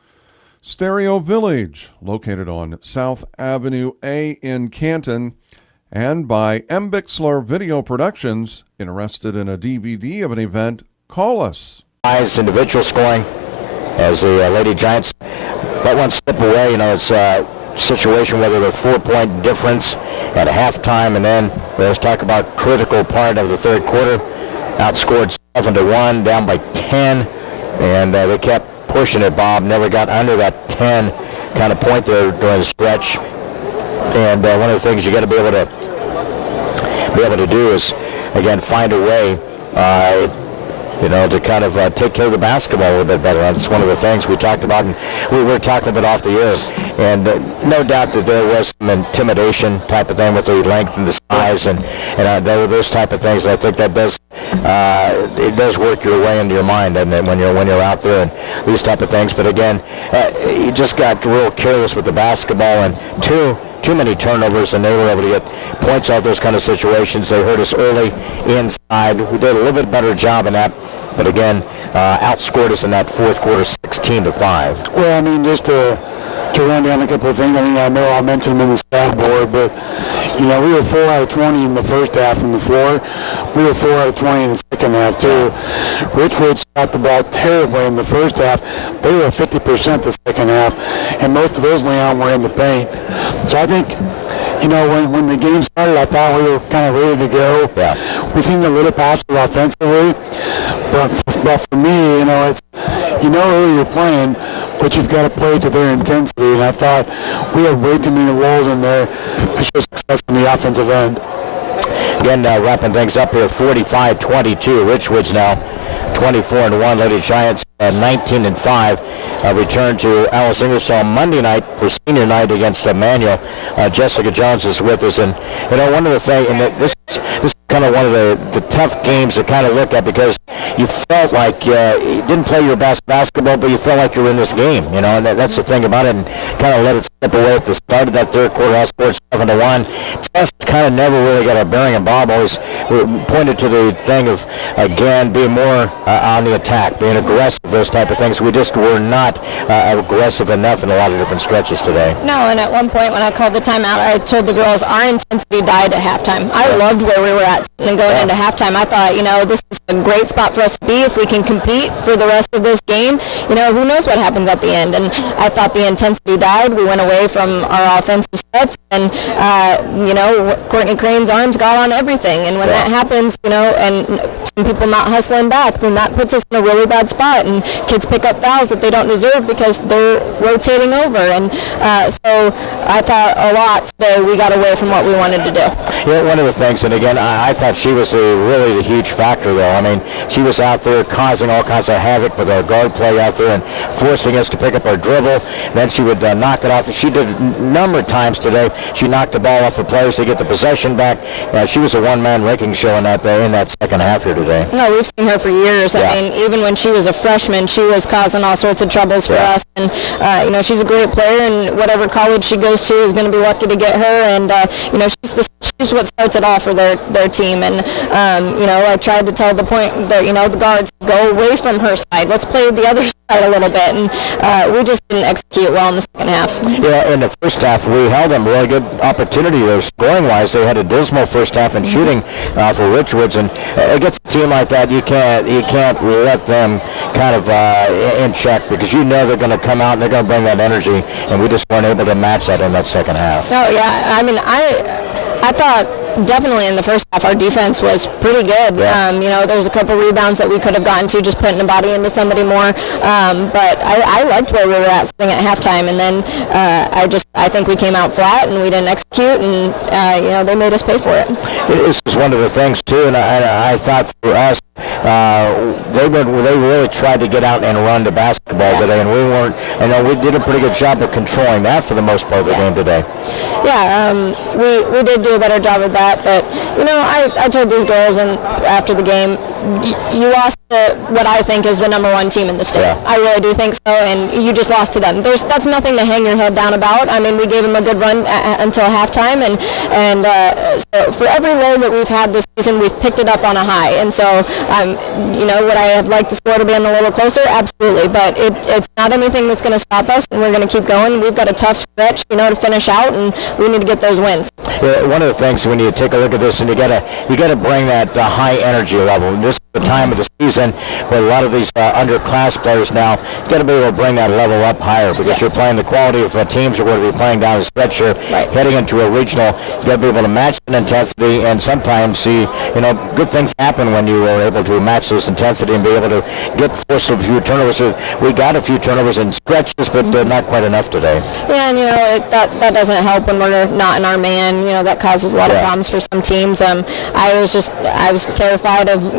Stereo Village, located on South Avenue A in Canton. And by Embixler Video Productions. Interested in a DVD of an event? Call us. Individual scoring as the Lady Giants let one slip away. You know, it's a situation where there was a 4-point difference at halftime, and then let's talk about critical part of the third quarter. Outscored 7-1, down by 10, and they kept pushing it, Bob. Never got under that 10 kind of point there during the stretch. And one of the things you got to be able to do is, again, find a way. to kind of take care of the basketball a little bit better. That's one of the things we talked about, and we were talking a bit off the air. And no doubt that there was some intimidation type of thing with the length and the size and those type of things. And I think that does it does work your way into your mind, doesn't it, when you're out there and these type of things. But again, you just got real careless with the basketball and too many turnovers, and they were able to get points out of those kind of situations. They hurt us early inside. We did a little bit better job in that, but again, outscored us in that fourth quarter 16-5. Well, I mean, just to run down a couple of things. I mean, I know I mentioned them in the stat board, but, we were 4 out of 20 in the first half from the floor. We were 4 out of 20 in the second half, too. Richwoods shot the ball terribly in the first half. They were 50% the second half, and most of those Leon were in the paint. So I think, when the game started, I thought we were kind of ready to go. Yeah. We seemed a little passive offensively, but for me, it's who you're playing, but you've got to play to their intensity. And I thought we had way too many roles in there to show success on the offensive end. Again, wrapping things up here, 45-22. Richwoods now 24-1. Lady Giants 19-5. Return to Alice Ingersoll Monday night for senior night against Emmanuel. Jessica Jones is with us, and one of the things, and this is kind of one of the tough games to kind of look at, because you felt like you didn't play your best basketball, but you felt like you were in this game, and that's the thing about it, and kind of let it slip away at the start of that third quarter. I scored 7-1. Just kind of never really got a bearing, and Bob always pointed to the thing of, again, being more on the attack, being aggressive, those type of things. We just were not aggressive enough in a lot of different stretches today. No, and at one point when I called the timeout, I told the girls our intensity died at halftime. I loved where we were at and going into halftime. I thought, this is a great spot for us to be if we can compete for the rest of this game. Who knows what happens at the end. And I thought the intensity died. We went away from our offensive sets, and, Courtney Crane's arms got on everything. And when that happens, and some people not hustling back, then that puts us in a really bad spot. And kids pick up fouls that they don't deserve because they're rotating over. And so I thought a lot today we got away from what we wanted to do. Yeah, one of the things, and again, I thought she was really the huge factor, though. I mean, she was out there causing all kinds of havoc with our guard play out there and forcing us to pick up our dribble. Then she would knock it off. She did a number of times today. She knocked the ball off of players to get the possession back. She was a one-man raking show in that second half here today. No, we've seen her for years. Yeah. I mean, even when she was a freshman, she was causing all sorts of troubles for us. And, she's a great player, and whatever college she goes to is going to be lucky to get her. And, she's what starts it all for their team. And, I tried to tell the guards, go away from her side. Let's play the other side a little bit. And we just didn't execute well in the second half. Yeah, in the first half, we held them really good opportunity there. Scoring-wise, they had a dismal first half in shooting for Richwoods. And against a team like that, you can't let them kind of in check, because they're going to come out and they're going to bring that energy, and we just weren't able to match that in that second half. Oh, yeah. I mean, I thought definitely in the first half our defense was pretty good. Yeah. There was a couple rebounds that we could have gotten to, just putting the body into somebody more. But I liked where we were at sitting at halftime, and then I think we came out flat and we didn't execute, and they made us pay for it. This is one of the things too, and I thought for us, they really tried to get out and run the basketball today, and we weren't. We did a pretty good job of controlling that for the most part of the game today. Yeah, we did do a better job of that, but I told these girls after the game, you lost to what I think is the number one team in the state. Yeah. I really do think so, and you just lost to them. That's nothing to hang your head down about. I mean, we gave them a good run until halftime, and so for every low that we've had this season, we've picked it up on a high. And so, would I have liked the score to be a little closer? Absolutely, but it's not anything that's going to stop us, and we're going to keep going. We've got a tough stretch, to finish out, and we need to get those wins. Yeah, one of the things when you take a look at this, and you gotta bring that high energy level. This is the time of the season where a lot of these underclass players now got to be able to bring that level up higher, because you're playing the quality of teams are going to be playing down the stretch here, heading into a regional. You got to be able to match that intensity, and sometimes see good things happen when you are able to match this intensity and be able to force a few turnovers. So we got a few turnovers in stretches, but not quite enough today. Yeah, and that doesn't help when we're not in our man. That causes a lot of problems for some teams. I was terrified of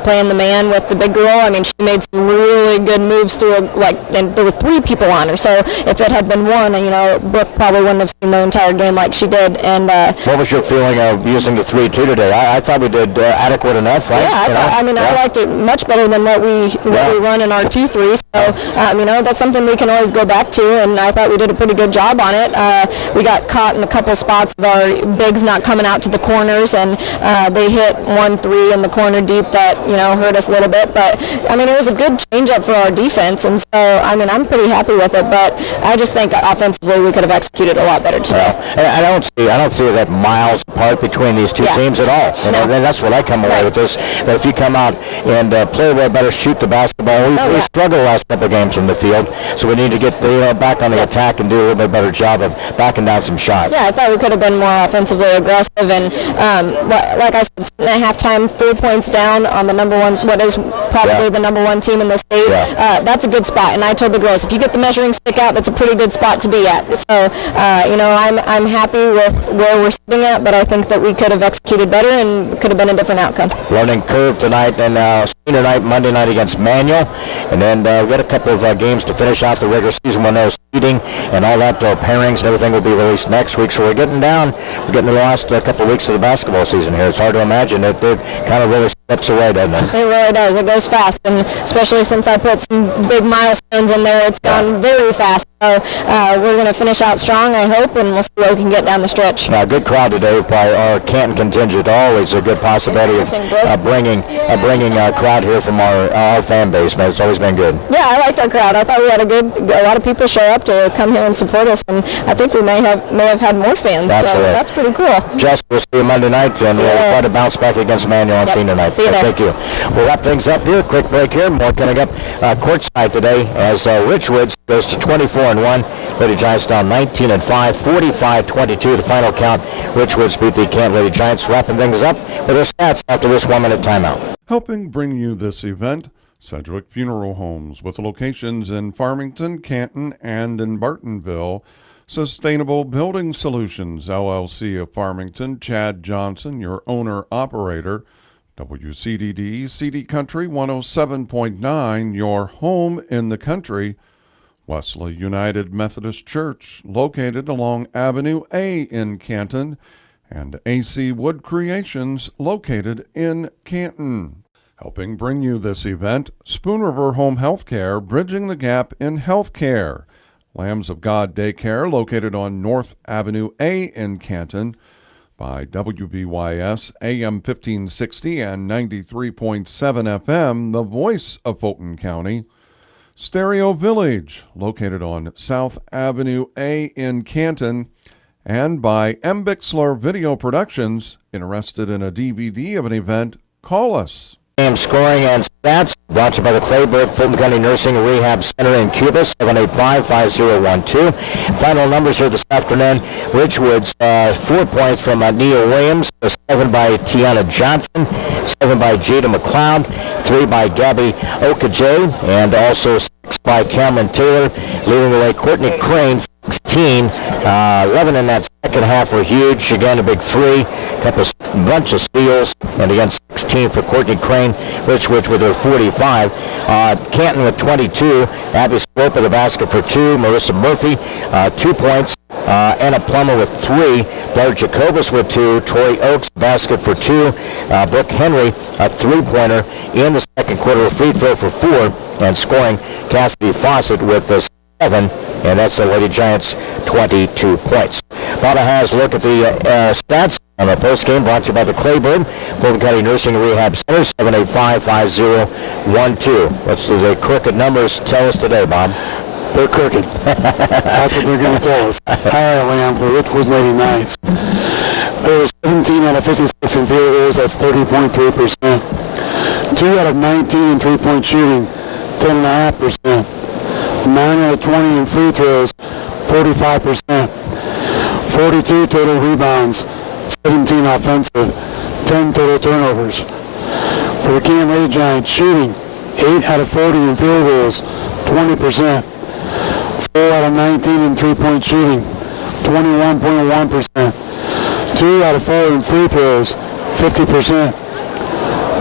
playing the man with the big girl. I mean, she made some really good moves through, and there were 3 people on her. So if it had been one, Brooke probably wouldn't have seen the entire game like she did. And what was your feeling of using the 3-2 today? I thought we did adequate enough, right? Yeah, I liked it much better than what we run in our 2-3. So that's something we can always go back to, and I thought we did a pretty good job on it. We got caught in a couple spots of our bigs not coming out to the corners, and they hit 1-3 in the corner deep that hurt us a little bit. But it was a good change-up for our defense, and so I'm pretty happy with it. But I just think offensively we could have executed a lot better today. I don't see that miles apart between these two teams at all. And that's what I come away with this. That if you come out and play a little better, shoot the basketball, we struggled the last couple of games from the field, so we need to get back on the attack and do a little bit better job of backing down some shots. Yeah, I thought we could have been more offensively aggressive, and like I said, at halftime, 4 points down on the number one, what is probably the number 1 team in the state. That's a good spot, and I told the girls, if you get the measuring stick out, that's a pretty good spot to be at. So, I'm happy with where we're sitting at, but I think that we could have executed better and could have been a different outcome. Learning curve tonight, and senior night, Monday night against Manual, and then we got a couple of games to finish out the regular season when those seeding and all that, pairings and everything will be released next week. So we're getting the last couple of weeks of the basketball season here. It's hard to imagine that it kind of really steps away, doesn't it? It really does. It goes fast, and especially since I put some big milestones in there, it's gone very fast. So we're going to finish out strong, I hope, and we'll see what we can get down the stretch. Good crowd today by our Canton contingent. Always a good possibility of bringing a crowd here from our fan base. Man, it's always been good. Yeah, I liked our crowd. I thought we had a lot of people show up to come here and support us, and I think we may have had more fans. Absolutely. So that's pretty cool. Jess, we'll see you Monday night, and we'll try to bounce back against Manual on senior night. See you there. Thank you. We'll wrap things up here. Quick break here. More coming up courtside today as Richwoods goes to 24-1. Lady Giants down 19-5, 45-22. The final count. Richwoods beat the Canton Lady Giants. Wrapping things up with our stats after this 1-minute timeout. Helping bring you this event, Sedgwick Funeral Homes, with locations in Farmington, Canton, and in Bartonville. Sustainable Building Solutions, LLC of Farmington, Chad Johnson, your owner-operator. WCDD, CD Country 107.9, your home in the country. Wesley United Methodist Church, located along Avenue A in Canton, and AC Wood Creations, located in Canton. Helping bring you this event, Spoon River Home Healthcare, bridging the gap in healthcare. Lambs of God Daycare, located on North Avenue A in Canton, by WBYS AM 1560 and 93.7 FM, the voice of Fulton County. Stereo Village, located on South Avenue A in Canton, and by M. Bixler Video Productions. Interested in a DVD of an event? Call us. Game scoring and stats brought to you by the Clayburgh Fulton County Nursing and Rehab Center in Cuba, 785-5012. Final numbers here this afternoon. Richwoods, 4 points from Nia Williams, 7 by Tiana Johnson, 7 by Jada McLeod, 3 by Gabby Okajay, and also 6 by Cameron Taylor. Leading the way, Courtney Crane, 16. 11 in that second half were huge. Again, a big 3. Bunch of steals, and again 16 for Courtney Crane. Richwoods with her 45. Canton with 22. Abby Slope at the basket for 2. Marissa Murphy, 2 points. Anna Plummer with 3. Blair Jacobus with 2. Tori Oakes, basket for 2. Brooke Henry, a 3-pointer in the second quarter, a free throw for 4. And scoring, Cassidy Fawcett with 7. And that's the Lady Giants' 22 points. Baba has a look at the stats on the post-game, brought to you by the Clayburgh Fulton County Nursing and Rehab Center, 785-5012. What's the crooked numbers tell us today, Bob? They're crooked. That's what they're going to tell us. Higher Lamb, the Richwoods Lady Knights. There was 17 out of 56 in field goals, that's 30.3%. 2 out of 19 in three-point shooting, 10.5%. 9 out of 20 in free throws, 45%. 42 total rebounds, 17 offensive, 10 total turnovers. For the Canton Lady Giants, shooting 8 out of 40 in field goals, 20%. 4 out of 19 in three-point shooting, 21.1%. 2 out of 4 in free throws, 50%.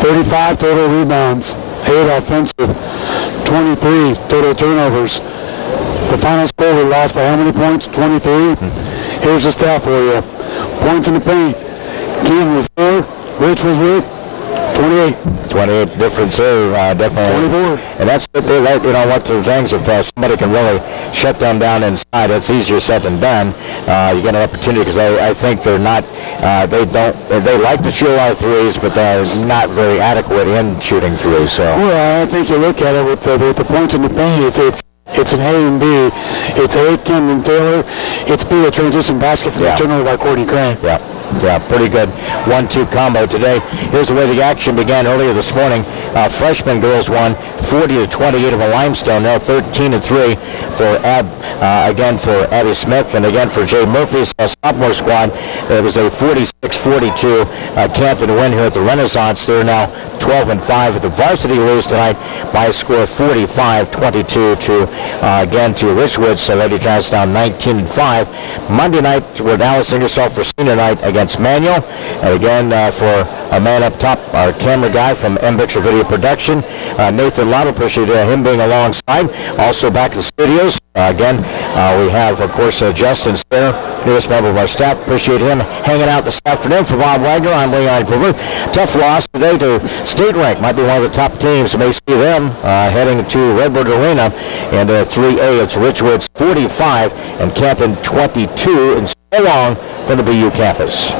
35 total rebounds, 8 offensive, 23 total turnovers. The final score, we lost by how many points? 23. Here's the stat for you. Points in the paint. Canton was 4. Rich was with 28. 28 difference there, definitely. 24. And that's what they like, one of the things, if somebody can really shut them down inside, it's easier said than done. You get an opportunity because I think they're not, they like to shoot a lot of threes, but they're not very adequate in shooting threes. So. Well, I think you look at it with the points in the paint, it's an A and B. It's A, Camden Taylor. It's B, a transition basket from the turnover by Courtney Crane. Yeah, pretty good 1-2 combo today. Here's the way the action began earlier this morning. Freshman girls won 40-28 over Limestone. Now 13-3 for for Abby Smith, and again for Jay Murphy's sophomore squad. It was a 46-42 Canton win here at the Renaissance. They're now 12-5. The varsity lose tonight by a score of 45-22 to Richwoods. So Lady Giants down 19-5. Monday night with Alice Ingersoll for senior night against Manual. And again for a man up top, our camera guy from MBixer Video Production, Nathan Lott. Appreciate him being alongside. Also back in the studios. We have, of course, Justin Stair, newest member of our staff. Appreciate him hanging out this afternoon. For Bob Wagner, I'm Leon Groover. Tough loss today to State Rank. Might be one of the top teams. You may see them heading to Redbird Arena. And 3A, it's Richwoods 45 and Canton 22. And so long from the BU campus.